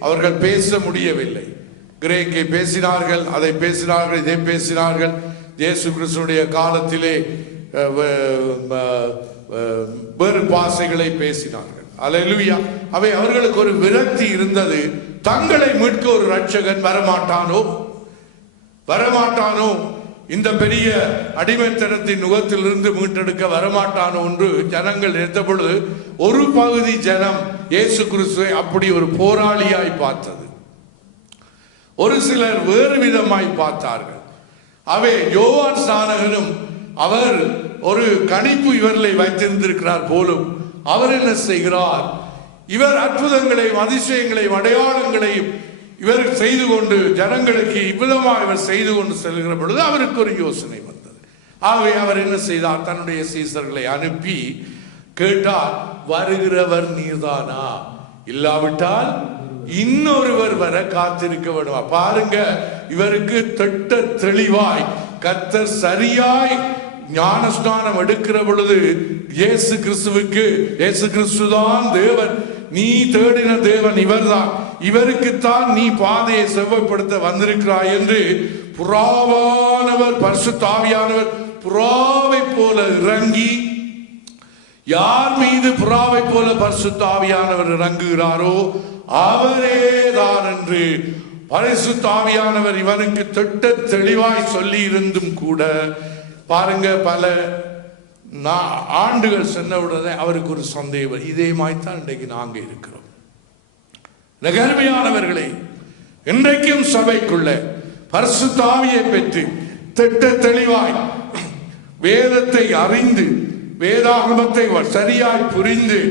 அவர்கள் பேச முடியவில்லை. கிரேக்கை பேசினார்கள், அதை பேசினார்கள், இதை பேசினார்கள். இயேசு கிறிஸ்துடைய காலத்திலே வேறு பாஷைகளை பேசினார்கள். அல்லேலூயா. அவை அவர்களுக்கு ஒரு விரக்தி இருந்தது. தங்களை மீட்க ஒரு ரட்சகன் வரமாட்டானோ, இந்த பெரிய அடிமைத்தனத்தின் நுகத்திலிருந்து மீட்டெடுக்க வரமாட்டானோ என்று ஜனங்கள் நினைத்த பொழுது ஒரு பகுதி ஜனம் இயேசு கிறிஸ்துவை அப்படி ஒரு போராளியாய் பார்த்தது. ஒரு சிலர் வேறு விதமாய் பார்த்தார்கள். அவை யோவான் ஸ்நானகனும் அவர் ஒரு கணிப்பு இவர்களை வைத்திருந்திருக்கிறார் போலும். அவர் என்ன செய்கிறார்? இவர் அற்புதங்களையும் அதிசயங்களையும் அடையாளங்களையும் இவர் செய்து கொண்டு ஜனங்களுக்கு இவ்விதமாக இவர் செய்து கொண்டு செல்கிற பொழுது அவருக்கு ஒரு யோசனை வந்தது. ஆகவே அவர் என்ன செய்தார்? தன்னுடைய சீசர்களை அனுப்பி கேட்டார், வருகிறவர் நீர்தானா, இல்லாவிட்டால் இன்னொருவர் வர காத்திருக்க வேண்டுமா? பாருங்க, இவருக்கு திட்ட தெளிவாய் கர்த்தர் சரியாய் ஞானஸ்நானம் எடுக்கிற பொழுது இயேசு கிறிஸ்துதான் தேவன், நீ தேடின தேவன் இவர்தான், இவருக்குத்தான் நீ பாதையை செவ்வாய்ப்படுத்த வந்திருக்கிறாய் என்று புறாவானவர், பரிசுத்த ஆவியானவர் புறாவை போல இறங்கி, யார் மீது புறாவை போல பரிசுத்த ஆவியானவர் இறங்குகிறாரோ அவரே தான் என்று பரிசுத்த ஆவியானவர் இவனுக்கு திட்ட தெளிவாய் சொல்லி இருந்தும் கூட பாருங்க, பல ஆண்டுகள் சென்றவுடனே அவருக்கு ஒரு சந்தேகம். இதே மாதிரிதான் இன்றைக்கு நாங்க இருக்கிறோம். அருமையானவர்களே, இன்றைக்கும் சபைக்குள்ள பரிசுத்த ஆவியை பெற்று திட்ட தெளிவாய் வேதத்தை அறிந்து வேதாகமத்தை சரியாய் புரிந்து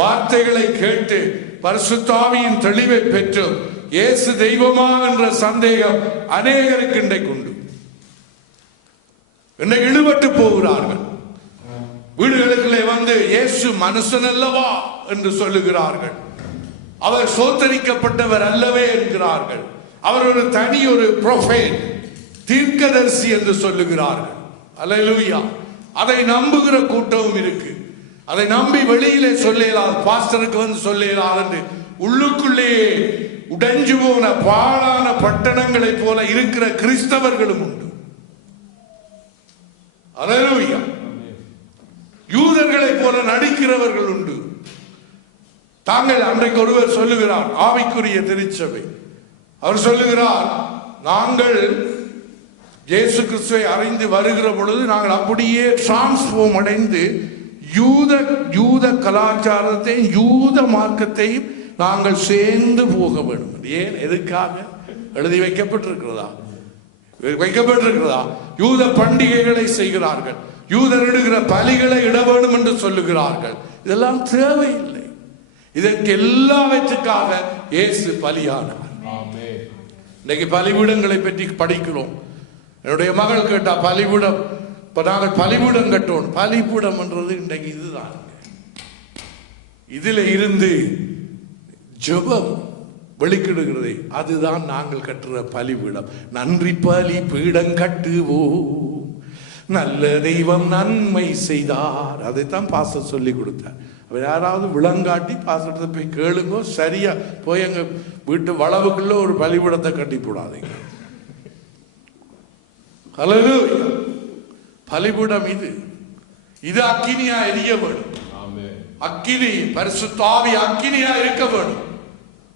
வார்த்தைகளை கேட்டு பரிசுத்த ஆவியின் தெளிவை பெற்று இயேசு தெய்வமா என்ற சந்தேகம் அநேகருக்கு இன்றைக்கு உண்டு. இன்றைக்கு இழுபட்டு போகிறார்கள். வீடுகளுக்குள்ளே வந்து இயேசு மனுஷன் அல்லவா என்று சொல்லுகிறார்கள். அவர் சோத்தரிக்கப்பட்டவர் அல்லவே என்கிறார்கள். அவர் ஒரு தனி ஒரு ப்ரொஃபெட், தீர்க்கதரிசி என்று சொல்லுகிறார்கள். அல்லேலூயா. அதை நம்புகிற கூட்டமும் இருக்கு. அதை நம்பி வெளியிலே சொல்லலாது, பாஸ்டருக்கு வந்து சொல்லலாது என்று உள்ளுக்குள்ளேயே உடைஞ்சு போன பாழான பட்டணங்களை போல இருக்கிற கிறிஸ்தவர்களும் உண்டு. அல்லேலூயா. யூதர்களை போல நடிக்கிறவர்கள் உண்டு. தாங்கள் அன்றைக்கு ஒருவர் சொல்லுகிறார், ஆவிக்குரிய திருச்சபை, அவர் சொல்லுகிறார், நாங்கள் இயேசு கிறிஸ்துவை அறிந்து வருகிற பொழுது நாங்கள் அப்படியே டிரான்ஸ்ஃபார்ம் அடைந்து யூத கலாச்சாரத்தையும் யூத மார்க்கத்தையும் நாங்கள் சேர்ந்து போக வேண்டும். ஏன், எதுக்காக எழுதி வைக்கப்பட்டிருக்கிறதா? யூத பண்டிகைகளை செய்கிறார்கள், யூதர் இடுகிற பலிகளை இட வேண்டும் என்று சொல்லுகிறார்கள். இதெல்லாம் தேவையில்லை. இதற்கு எல்லாவற்றுக்காக இயேசு பலியானார். இன்னைக்கு பலிபீடங்களை பற்றி படிக்கிறோம். என்னுடைய மகள் கேட்டா பலிபீடம், இப்ப நாங்கள் பலிபீடம் கட்டணும். பலிபீடம் என்றது இன்றைக்கு இதுதான். இதுல இருந்து ஜெபம் வெளிக்கிடுகிறது. அதுதான் நாங்கள் கட்டுற பலிபீடம். நன்றி பலி பீடம் கட்டுவோம், நல்ல தெய்வம் நன்மை செய்தார். அதைத்தான் பாஸ்டர் சொல்லி கொடுத்தார். அவர் யாராவது விளங்காட்டி பாஸ்டர்கிட்ட போய் கேளுங்க, சரியா போய் எங்க வீட்டு வளவுக்குள்ள ஒரு பலிபீடத்தை கட்டி போடாதீங்க. ஹல்லேலூயா. பலிபீடம் இது அக்கினியா எரிய வேணும். அக்கினி பரிசுத்த ஆவி அக்கினியா இருக்க வேணும்.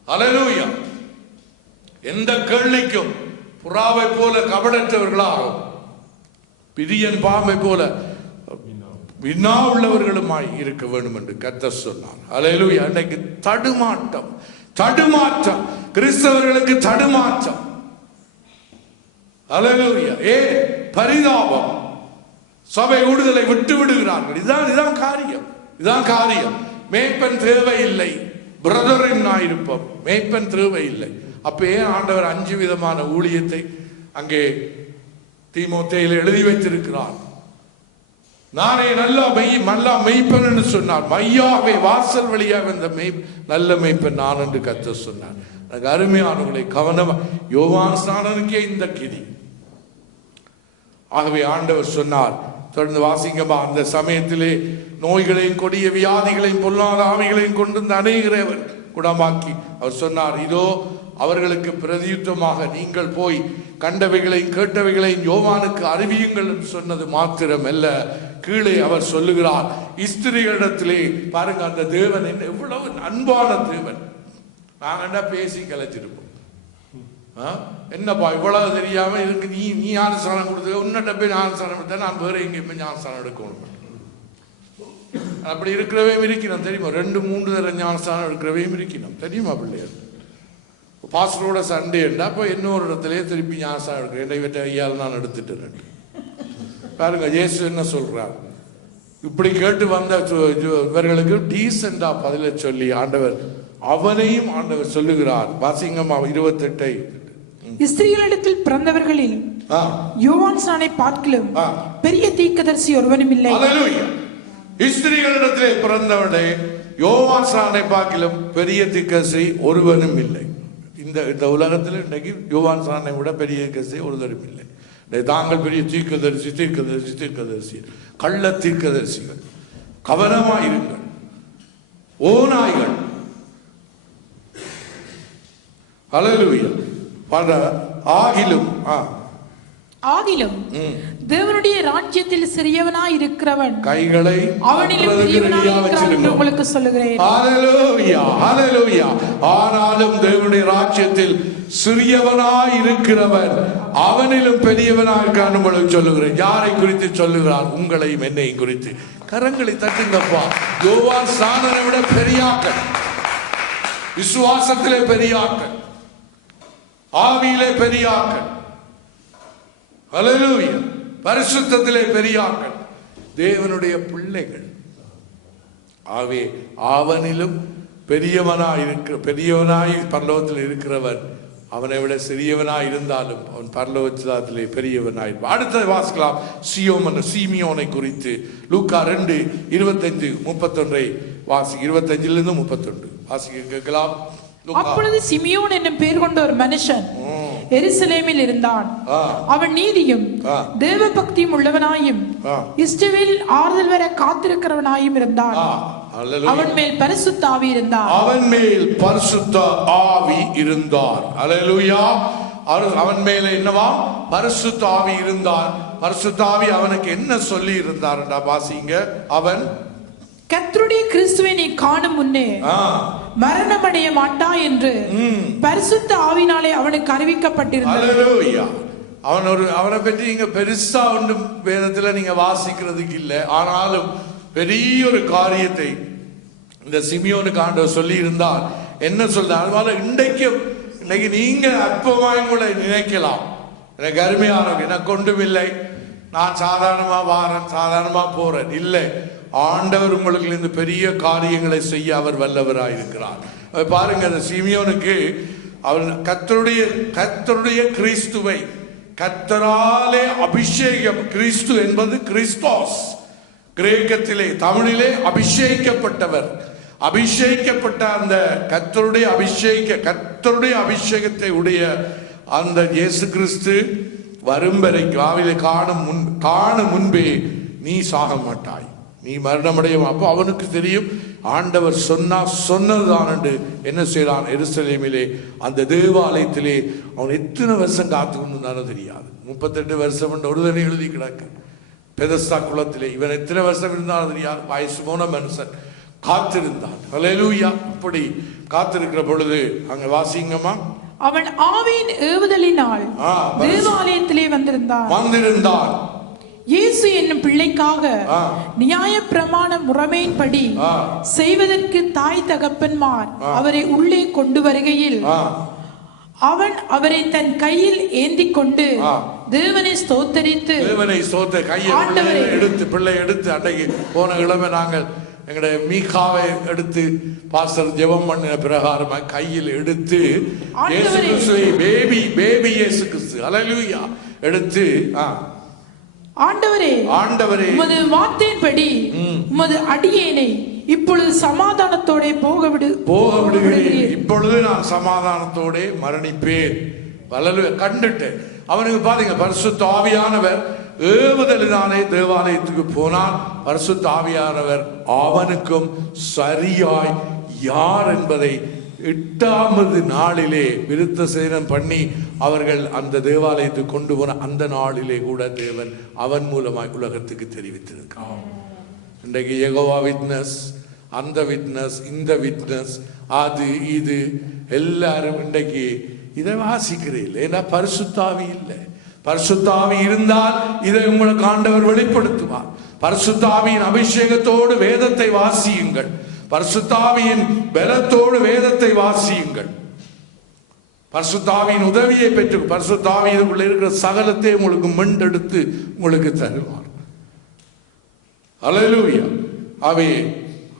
ஹல்லேலூயா. எந்த கேள்விக்கும் புறாவை போல கபடற்றவர்களாகும், பிரியன் பாம்பை போல வினா உள்ளவர்களுமாய் இருக்க வேண்டும் என்று கர்த்தர் சொன்னார். ஹல்லேலூயா. அன்னைக்கு தடுமாற்றம் கிறிஸ்தவர்களுக்கு தடுமாற்றம். ஹல்லேலூயா. பரிதாபம். சபை ஊடுதலை விட்டு விடுகிறார்கள். இதான் காரியம். மேய்ப்பன் தேவையில்லை, பிரதரின் ஆயிருப்போம், மேய்ப்பன் தேவையில்லை. அப்ப ஏன் ஆண்டவர் 5 விதமான ஊழியத்தை அங்கே தீமோத்தேயுவில் எழுதி வைத்திருக்கிறார்? நானே நல்ல மெய்ப்பன் என்று சொன்னார். மையாவை வாசல் வழியாக வந்த நல்ல மெய்ப்பன் நான் என்று கர்த்தர் சொன்னார். எனக்கு அருமையானவர்களை கவனமா, யோவான் ஸ்நானனுக்கே இந்த கிதி. ஆகவே ஆண்டவர் சொன்னார், தொடர்ந்து வாசிங்கம்மா, அந்த சமயத்திலே நோய்களையும் கொடிய வியாதிகளையும் பொல்லாத ஆவிகளையும் கொண்டு அநேகரை குணமாக்கி அவர் சொன்னார், இதோ அவர்களுக்கு பிரதியுத்தமாக நீங்கள் போய் கண்டவைகளையும் கேட்டவைகளையும் யோவானுக்கு அறிவியுங்கள் என்று சொன்னது மாத்திரமல்ல, கீழே அவர் சொல்லுகிறார், ஸ்திரீகளிடத்திலே பாருங்க, அந்த தேவன் என்ன எவ்வளவு அன்பான தேவன். நாங்க பேசி கலைச்சிருப்போம். என்னப்பா இவ்வளவு தெரியாம இருக்கு, நீ ஞானஸ்தானம் கொடுத்து உன்னிட்ட போய் ஞானஸ்தானம் எடுத்த, நான் வேற எங்கேயுமே ஞானஸ்தானம் எடுக்கணும். அப்படி இருக்கிறவையும் இருக்கணும் தெரியுமா? 2-3 தடவை ஞானஸ்தானம் எடுக்கிறவையும் இருக்கணும் தெரியுமா? பிள்ளையர் பாஸ்டரோட சண்டே என்றா அப்போ இன்னொரு இடத்துலயே திருப்பி ஞானஸ்தானம் எடுக்கிறேன். இவற்றை ஐயால் நான் எடுத்துட்டு பாருங்க, இயேசு என்ன சொல்றார்? இப்படி கேட்டு வந்த இவர்களுக்கு டீசெண்டா பதில சொல்லி அவனையும் ஆண்டவர் சொல்லுகிறார். வாசிங்கம்மா 28. ஸ்திரீகளிடத்தில் பிறந்தவர்களில் யோவான் ஸ்நானை பார்க்கிலும் பெரிய தீர்க்கதரிசி ஒருவனும் இல்லை. ஸ்திரீகளிடத்திலே பிறந்தவனே யோவான் ஸ்நானை பார்க்கிலும் பெரிய தீர்க்கதரிசி ஒருவனும் இல்லை. இந்த உலகத்தில் இன்னைக்கு யோவான் ஸ்நானை விட பெரிய தீர்க்கதரிசி ஒருவரும் இல்லை. தாங்கள் பெரிய தீர்க்கதரிசி கள்ள தீர்க்கதரிசிகள், கவனமாயிருங்கள். ஓநாய்கள். ஹல்லேலூயா. ஆகிலும் தேவனுடைய ராஜ்யத்தில் சிறியவனாய் இருக்கிறவன் கைகளை அவனிலும் பெரியவனாய் இருக்கிறான் என்று உங்களுக்கு சொல்லுகிறேன். ஹல்லேலூயா, ஹல்லேலூயா. ஆனாலும் தேவனுடைய ராஜ்யத்தில் சிறியவனாய் இருக்கிறவன் அவனிலும் பெரியவனாய் இருக்கான் உங்களுக்கு சொல்லுகிறேன். யாரை குறித்து சொல்லுகிறார்? உங்களையும் என்னையும் குறித்து. கரங்களை தட்டுங்கப்பா. யோவான் ஸ்நானனை விட பெரியாக்கள், விசுவாசத்திலே பெரியாக்கள், ஆவியிலே பெரியாக்கள், ஹல்லேலூயா, பரிசுத்தத்திலே பெரியாக்கள், தேவனுடைய பிள்ளைகள். ஆவே அவனிலும் பெரியவனாய் பரலோகத்தில் இருக்கிறவன் அவனை விட சிறியவனாய் இருந்தாலும் அவன் பரலோகத்திலே பெரியவனாய். அடுத்த வாசிக்கலாம் சீமியோனை குறித்து. லூக்கா 2:25-31 வாசி. 25 31 வாசிக்க கேட்கலாம். அப்பொழுது சிமியோன் என்னும் பெயர் கொண்ட ஒரு மனுஷன் எருசலேமில் இருந்தான். அவன் நீதியும் தேவ பக்தியும் உள்ளவனாயும் இஸ்ரவேல் ஆறுதல் வர காத்திருக்கிறவனாயும் இருந்தான். அவன் மேல் பரிசுத்த ஆவி இருந்தார். அல்லேலூயா. அவன் மேல என்னவா? பரிசுத்த ஆவி இருந்தார். பரிசுத்த ஆவி அவனுக்கு என்ன சொல்லி இருந்தார்? வாசிங்க. அவன் கர்த்தருடைய கிறிஸ்துவை நீ காணும் முன்னே மரணமடைய மாட்டா என்று பரிசுத்த ஆவினாலே அவனுக்கு அறிவிக்கப்பட்டிருந்தது. அவனை பற்றி நீங்க பெருசா ஒன்றும் வேதத்துல நீங்க வாசிக்கிறதுக்கு இல்லை. ஆனாலும் பெரிய ஒரு காரியத்தை இந்த சிமியோனுக்கு ஆண்டவர் சொல்லி இருந்தார். என்ன சொல்றார்? இன்னைக்கு நீங்க அற்பமாய் உங்களை நினைக்கலாம், எனக்கு அருமையான, எனக்கு ஒன்றும் இல்லை, நான் சாதாரணமா வாரேன், சாதாரணமா போறேன். இல்லை, ஆண்டவர் உங்களுக்கு இந்த பெரிய காரியங்களை செய்ய அவர் வல்லவராய் இருக்கிறார். பாருங்க, அந்த சிமியோனுக்கு அவர் கர்த்தருடைய கிறிஸ்துவை, கர்த்தராலே அபிஷேகம், கிறிஸ்து என்பது கிறிஸ்தோஸ், கிரேக்கத்திலே தமிழிலே அபிஷேகிக்கப்பட்டவர். அபிஷேகிக்கப்பட்ட அந்த கர்த்தருடைய அபிஷேகத்தை உடைய அந்த இயேசு கிறிஸ்து வரும் வரைக்கும் ஆவிலே காணும் முன்பே நீ சாக மாட்டாய், நீ மரணமடைய. அப்போ அவனுக்கு தெரியும் ஆண்டவர் சொன்னதுதான் என்று என்ன செய்யறான். எருசலேமிலே அந்த தேவாலயத்திலே அவன் எத்தனை வருஷம் காத்து கொண்டு தெரியாது. 38 வருஷம் என்று ஒருதனை எழுதி கிடக்கு பெதஸ்தா குளத்திலே. இவன் எத்தனை வருஷம் இருந்தாலும் தெரியாது. வயசு போன மனுஷன் காத்திருந்தான். ஹல்லேலூயா. அப்படி காத்திருக்கிற பொழுது அங்க வாசிங்கம்மா, அவன் ஆவியின் ஏவுதலினால் தேவாலயத்திலே வந்திருந்தான். இயேசு என்னும் பிள்ளைக்காக நியாயப்பிரமாண முறைமையின்படி செய்வதற்கு தாய் தகப்பன்மார் அவரை உள்ளே கொண்டு வருகையில் அவன் அவரை தன் கையில் ஏந்தி கொண்டு தேவனை ஸ்தோத்தரித்து பிள்ளை எடுத்து அன்றைக்கு போன கிழமை நாங்கள் எங்களுடைய மீகாவை எடுத்து பாஸ்டர் ஜெபம் பண்ணின பிரகாரமா கையில் எடுத்து பேபி இயேசு கிறிஸ்து ஹல்லேலூயா எடுத்து ஆண்டவரே உமது வார்த்தையின்படி உமது அடியேனை இப்பொழுது சமாதானத்தோட போக விடுகிறேன். இப்பொழுது நான் சமாதானத்தோட மரணிப்பேன். கண்டுட்டு அவனுக்கு பாத்தீங்க, பரிசுத்த ஆவியானவர் ஏவுதலினாலே தேவாலயத்துக்கு போனால் பரிசுத்த ஆவியானவர் அவனுக்கும் சரியாய் யார் என்பதை 8வது நாளிலே விருத்த சேதனம் பண்ணி அவர்கள் அந்த தேவாலயத்துக்கு கொண்டு போன அந்த நாளிலே கூட தேவன் அவன் மூலமாய் உலகத்துக்கு தெரிவித்திருக்கான். இன்றைக்கு யெகோவா விட்னஸ், அந்த விட்னஸ், இந்த விட்னஸ், அது இது எல்லாரும் இன்றைக்கு இதை வாசிக்கிறீர்கள். ஏன்னா பரிசுத்தாவி இல்லை. பரிசுத்தாவி இருந்தால் இதை உங்களுக்கு ஆண்டவர் வெளிப்படுத்துவார். பரிசுத்தாவியின் அபிஷேகத்தோடு வேதத்தை வாசியுங்கள். பரிசுத்தாவியின் பலத்தோடு வேதத்தை வாசியுங்கள். பரிசுத்தாவியின் உதவியை பெற்று பரிசுத்தாவியுக்குள்ள இருக்கிற சகலத்தை உங்களுக்கு மெண்டெடுத்து உங்களுக்கு தருவார். ஹல்லேலூயா.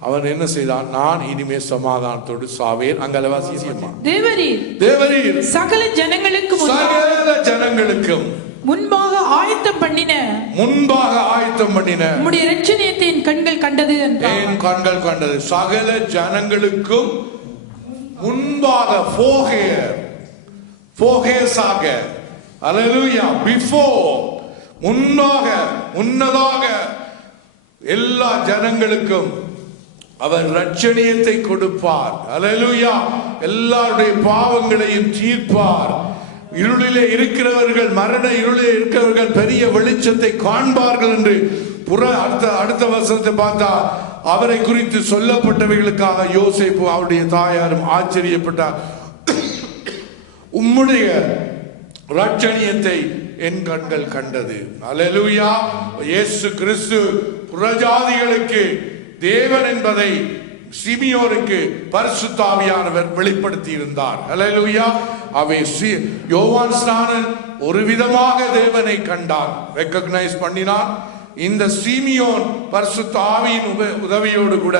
அவன் என்ன செய்தான், நான் இனிமே சமாதானத்தோடு சாவேன். அங்கல வாசியம்மா, தேவரீர் சகல ஜனங்களுக்கும் முன்பாக ஆயத்தம் பண்ணின உம்முடைய இரட்சணியத்தை என் கண்கள் கண்டது என்றார். என் கண்கள் கண்டது. சகல ஜனங்களுக்கும் முன்பாக ஃபோகேஸாக ஹல்லேலூயா பிஃபோர் முன்னதாக எல்லா ஜனங்களுக்கும் அவர் இரட்சணியத்தை கொடுப்பார். ஹல்லேலூயா. எல்லாருடைய பாவங்களையும் தீர்ப்பார். இருளிலே இருக்கிறவர்கள், மரண இருளிலே இருக்கிறவர்கள் பெரிய வெளிச்சத்தை காண்பார்கள் என்று அடுத்த வசனத்தை பார்த்தா அவரை குறித்து சொல்லப்பட்டவைகளுக்காக யோசேப்பு அவருடைய தாயாரும் ஆச்சரியப்பட்டார். உம்முடைய இரட்சணியத்தை என் கண்கள் கண்டது. ஹல்லேலூயா. இயேசு கிறிஸ்து புறஜாதிகளுக்கு தேவன் என்பதை சிமியோனுக்கு பரிசுத்த ஆவியானவர் வெளிப்படுத்தி இருந்தார். ஹல்லேலூயா. யோவான் ஸ்நானன் ஒரு விதமாக தேவனை கண்டான், ரெகக்னைஸ் பண்ணினான். இந்த சிமியோன் பரிசுத்த ஆவியின் உதவியோடு கூட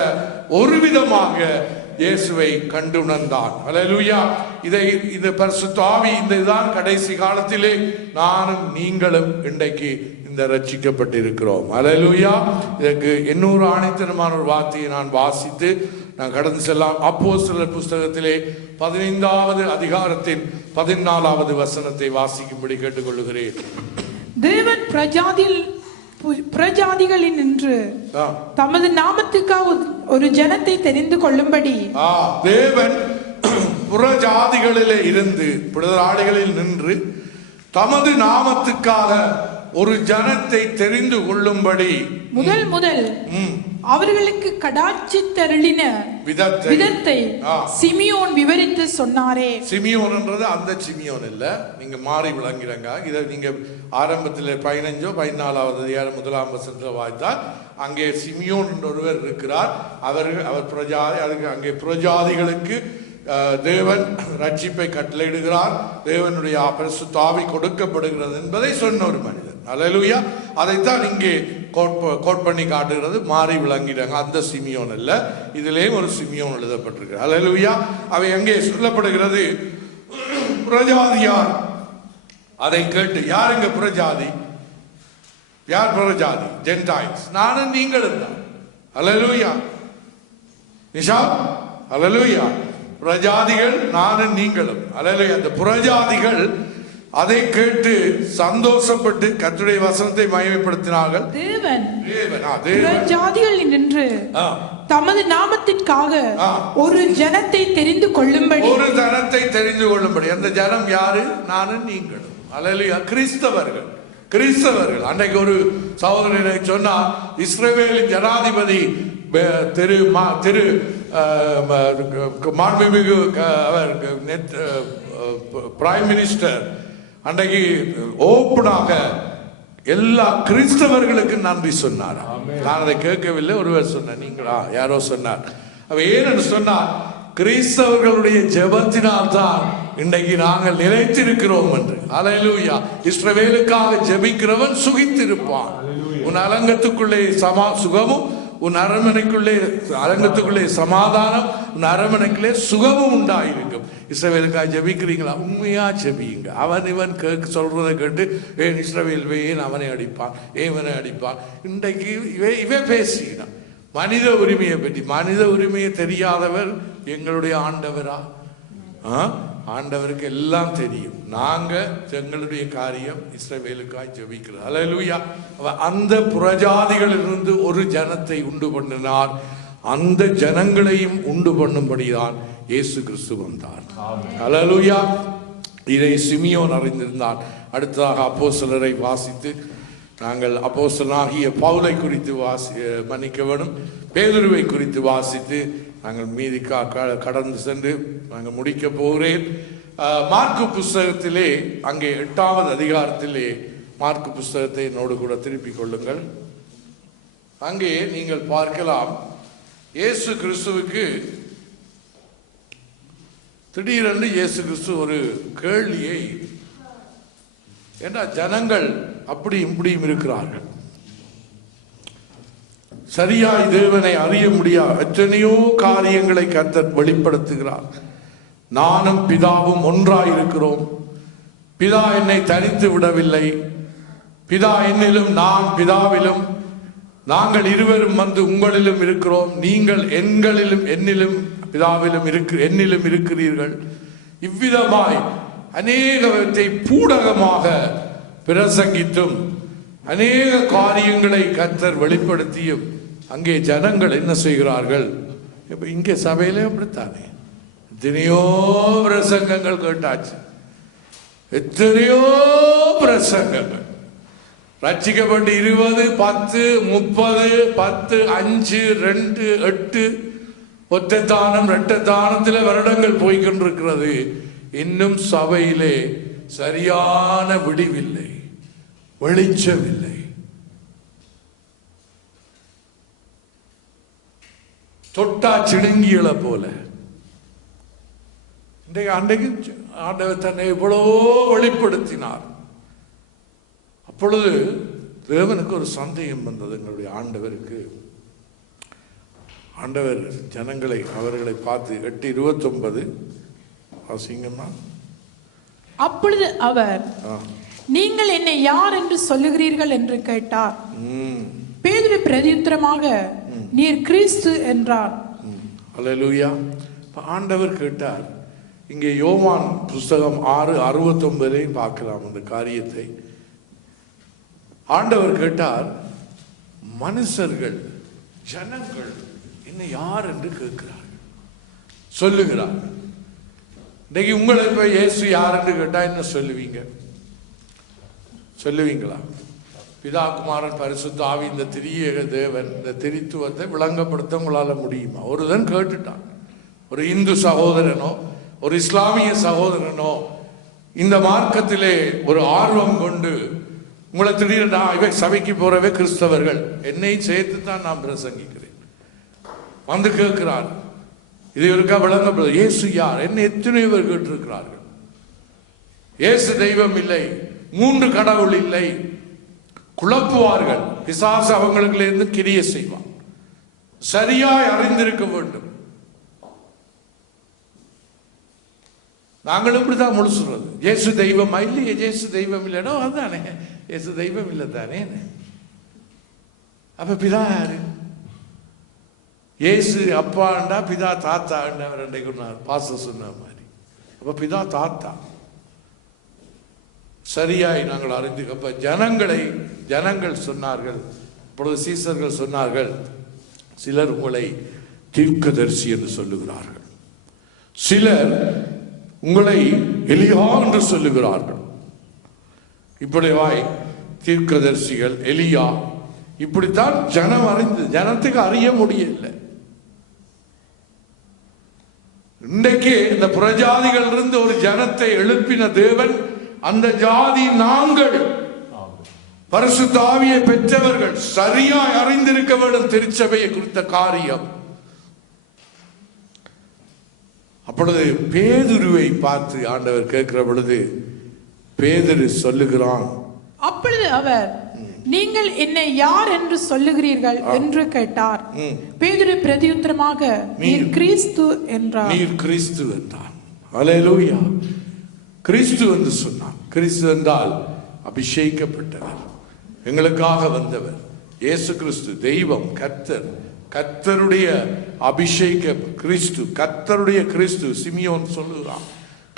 ஒரு விதமாக இயேசுவை கண்டுணர்ந்தான். ஹல்லேலூயா. இது பரிசுத்த ஆவி, இதுதான் கடைசி காலத்திலே நானும் நீங்களும் இன்றைக்கு ரட்சிக்கப்பட்டிருக்கிறோம். ஹல்லேலூயா. இதற்கு இன்னொரு ஆணித்தனமான ஒரு வார்த்தையை நான் வாசித்து நான் கடந்து செல்லாம். அப்போஸ்தலர் புஸ்தகத்திலே 15வது அதிகாரத்தின் 14வது வசனத்தை வாசிக்கும்படி கேட்டுக்கொள்கிறேன். தேவன் பிரஜாதிகளில் நின்று தமது நாமத்துக்காக ஒரு ஜனத்தை தெரிந்து கொள்ளும்படி தேவன் புறஜாதிகளிலே இருந்து புறஜாதிகளில் நின்று தமது நாமத்துக்காக ஒரு ஜனத்தை தெரிந்து கொள்ளும்படி முதல் அவர்களுக்கு கடாட்சி தருளின விதத்தை சிமியோன் விவரித்து சொன்னாரே. சிமியோன் என்றது அந்த சிமியோன் இல்ல, நீங்க மாறி விளங்கிறாங்க. இதை நீங்க ஆரம்பத்தில் 15-14வது அதிகாரம் 1ஆம் வசனத்தில் வாய்த்தால் அங்கே சிமியோன் என்ற ஒருவர் இருக்கிறார். அவர் பிரஜாதி, அதுக்கு அங்கே புறஜாதிகளுக்கு தேவன் ரட்சிப்பை கட்டளையிடுகிறார், தேவனுடைய பரிசுத்த ஆவி கொடுக்கப்படுகிறது என்பதை சொன்ன ஒரு மனிதன். ஹல்லேலூயா. அதைத்தான் இங்கே கோட் பண்ணி காட்டுகிறது. மாறி விளங்கிட்டாங்க. அந்த சிமியோன் அல்ல, இதிலேயும் ஒரு சிமியோன் எழுதப்பட்டிருக்கு. ஹல்லேலூயா. அவை எங்கே சொல்லப்படுகிறது, புறஜாதியார் அதை கேட்டு, யார் இங்க புறஜாதி, யார் புறஜாதி, ஜென்டைல்ஸ், நானும் நீங்களும் தான். ஹல்லேலூயா. நிஷா அல்லேலூயா. புறஜாதிகள் நானும் நீங்களும் அல்லேலூயா. அந்த புறஜாதிகள் அதை கேட்டு சந்தோஷப்பட்டு கர்த்தருடைய வசனத்தை மகிமைப்படுத்தினார்கள். தேவன் புறஜாதிகளில் நின்று தமது நாமத்திற்காக ஒரு ஜனத்தை தெரிந்து கொள்ளும்படி அந்த ஜனம் யாரு? நானும் நீங்களும் அல்லேலூயா. கிறிஸ்தவர்கள். அன்றைக்கு ஒரு சகோதரனை சொன்னா, இஸ்ரவேலின் ஜனாதிபதி திரு மாண்புமிகு பிரைம் மினிஸ்டர் அன்றைக்கு ஓப்பனாக எல்லா கிறிஸ்தவர்களுக்கு நன்றி சொன்னார். நான் அதை கேட்கவில்லை, ஒருவர் சொன்னார். நீங்களா? யாரோ சொன்னார். அவ ஏன்னு சொன்னார், கிறிஸ்தவர்களுடைய ஜெபத்தினால் தான் இன்றைக்கு நாங்கள் நிலைத்திருக்கிறோம் என்று. அல்லேலூயா. இஸ்ரவேலுக்காக ஜெபிக்கிறவன் சுகித்திருப்பான். உன் அலங்கத்துக்குள்ளே சுகமும், உன் அரங்கத்துக்குள்ளே சமாதானம், உன் அரண்மனைக்குள்ளே சுகமும் உண்டாயிருக்கும். இஸ்ரவேலுக்காக ஜெபிக்கிறீங்களா? உண்மையா ஜெபியுங்க. அவன் இவன் சொல்றதை கேட்டு ஏன் இஸ்ரவேல் ஏன் அவனை அடிப்பான், ஏவனை அடிப்பான். இன்றைக்கு இவ பேசினான் மனித உரிமையை பற்றி. மனித உரிமையை தெரியாதவர் எங்களுடைய ஆண்டவரா? ஆண்டவருக்கு எல்லாம் தெரியும். நாங்க எங்களுடைய காரியம் இஸ்ரவேலுக்காய் ஜெபிக்கிறது. அல்லேலூயா. அந்த புறஜாதிகளிலிருந்து ஒரு ஜனத்தை உண்டு பண்ணினார். அந்த ஜனங்களையும் உண்டு பண்ணும்படிதான் இயேசு கிறிஸ்து வந்தார். அல்லேலூயா. இதை சிமியோன் அறிந்திருந்தார். அடுத்ததாக அப்போஸ்தலரை வாசித்து நாங்கள் அப்போஸ்தலனாகிய பவுலை குறித்து மன்னிக்க வேண்டும், பேதுருவை குறித்து வாசித்து நாங்கள் மீதி கடந்து சென்று நாங்கள் முடிக்க போகிறேன். மார்க்கு புஸ்தகத்திலே அங்கே 8வது அதிகாரத்திலே மார்க்கு புஸ்தகத்தை என்னோடு கூட திருப்பிக் கொள்ளுங்கள். அங்கே நீங்கள் பார்க்கலாம், இயேசு கிறிஸ்துவுக்கு திடீரென்று இயேசு கிறிஸ்து ஒரு கேள்வியை, ஏன்னா ஜனங்கள் அப்படி இப்படியும் இருக்கிறார்கள், சரியாய் தேவனை அறிய முடியாது, எத்தனையோ காரியங்களை கர்த்தர் வெளிப்படுத்துகிறார். நானும் பிதாவும் ஒன்றாயிருக்கிறோம், பிதா என்னை தனித்து விடவில்லை, பிதா என்னிலும் நான் பிதாவிலும், நாங்கள் இருவரும் வந்து உங்களிலும் இருக்கிறோம், நீங்கள் எங்களிலும் என்னிலும் பிதாவிலும் என்னிலும் இருக்கிறீர்கள். இவ்விதமாய் அநேகத்தை பூடகமாக பிரசங்கித்தும் அநேக காரியங்களை கர்த்தர் வெளிப்படுத்தியும் அங்கே ஜனங்கள் என்ன செய்கிறார்கள்? இப்ப இங்கே சபையிலே அப்படித்தானே எத்தனையோ பிரசங்கங்கள் கேட்டாச்சு, எத்தனையோ பிரசங்கங்கள். ரட்சிக்கப்பட்டு 20, 10, 30, 10, 5, 2, 8 ஒற்றை தானம், இரட்டை தானத்தில் வருடங்கள் போய்கொண்டிருக்கிறது. இன்னும் சபையிலே சரியான விடிவில்லை, வெளிச்சமில்லை. தொட்டா சிடுங்கியல போல. அன்றைக்கு ஆண்டவர் தன்னை எவ்வளவோ வெளிப்படுத்தினார். அப்பொழுது தேவனுக்கு ஒரு சந்தேகம் வந்தது. எங்களுடைய ஆண்டவருக்கு, ஆண்டவர் ஜனங்களை அவர்களை பார்த்து 8:29 வாசிங்கம்மா. அப்பொழுது அவர், நீங்கள் என்னை யார் என்று சொல்லுகிறீர்கள் என்று கேட்டார். பேதுரு பிரதியுத்தரமாக, நீர் கிறிஸ்து என்றார். அல்லேலூயா. ஆண்டவர் கேட்டார். இங்கே யோவான் புஸ்தகம் 6:69 பார்க்கலாம் அந்த காரியத்தை. ஆண்டவர் கேட்டார், மனுஷர்கள் ஜனங்கள் என்னை யார் என்று கேட்கிறார்கள், சொல்லுகிறார்கள். இன்னைக்கு உங்களை இப்ப இயேசு யார் என்று கேட்டா என்ன சொல்லுவீங்க? சொல்லுவீங்களா? பிதா குமாரன் பரிசுத்த ஆவி, இந்த திரியேக தேவன், இந்த திரித்துவத்தை விளங்கப்படுத்த உங்களால முடியுமா? ஒருதன் கேட்டுட்டான். ஒரு இந்து சகோதரனோ ஒரு இஸ்லாமிய சகோதரனோ இந்த மார்க்கத்திலே ஒரு ஆர்வம் கொண்டு உங்களை திடீர்னு இவை சபைக்கு போறவே கிறிஸ்தவர்கள், என்னை சேர்த்து தான் நான் பிரசங்கிக்கிறேன் வந்து கேட்கிறார். இது இருக்கா விளங்கப்படுது. இயேசு யார்? என்ன எத்தனை பேர் கேட்டிருக்கிறார்கள். இயேசு தெய்வம் இல்லை, 3 கடவுள் இல்லை, குழப்புவார்கள். பிசாசு அவங்களுக்கு இருந்து கிரிய செய்வான். சரியாய் அறிந்திருக்க வேண்டும். நாங்களும் இப்படிதான் முழுசுறது. இயேசு தெய்வமா? இல்லையே. இயேசு தெய்வம் இல்லைனோ அதுதானே, இயேசு தெய்வம் இல்லை தானே. அப்ப பிதா யாரு? இயேசு அப்பாண்டா பிதா தாத்தாண்டா ரெண்டைக்கு பாச சொன்ன மாதிரி. அப்ப பிதா தாத்தா சரியாய் நாங்கள் அறிந்து. அப்ப ஜனங்கள் சொன்னார்கள், இப்பொழுது சீசர்கள் சொன்னார்கள், சிலர் உங்களை தீர்க்கதரிசி என்று சொல்லுகிறார்கள், சிலர் உங்களை எலியா என்று சொல்லுகிறார்கள். இப்படிவாய் தீர்க்கதரிசிகள், எலியா, இப்படித்தான் ஜனம் அறிந்து, ஜனத்துக்கு அறிய முடியல. இன்றைக்கு இந்த புறஜாதிகள் இருந்து ஒரு ஜனத்தை எழுப்பின தேவன், அந்த ஜாதி நாங்கள் பரிசுத்த ஆவியை பெற்றவர்கள் சரியாய் அறிந்திருக்க வேண்டும் திருச்சபையை குறித்த காரியம். அப்பொழுது பேதுருவை பார்த்து ஆண்டவர் கேட்கிற பொழுது பேதுரு சொல்லுகிறான், அப்பொழுது அவர், நீங்கள் என்னை யார் என்று சொல்லுகிறீர்கள் என்று கேட்டார். பேதுரு பிரதியுத்தரமாக, நீர் கிறிஸ்து என்றார். நீர் கிறிஸ்து என்றான். அல்லேலூயா. கிறிஸ்து என்று சொன்னான். கிறிஸ்து என்றால் அபிஷேகிக்கப்பட்டவர், எங்களுக்காக வந்தவர். இயேசு கிறிஸ்து தெய்வம், கர்த்தர், கர்த்தருடைய அபிஷேக கிறிஸ்து, கர்த்தருடைய கிறிஸ்து. சிமியோன் சொல்லுகிறான்,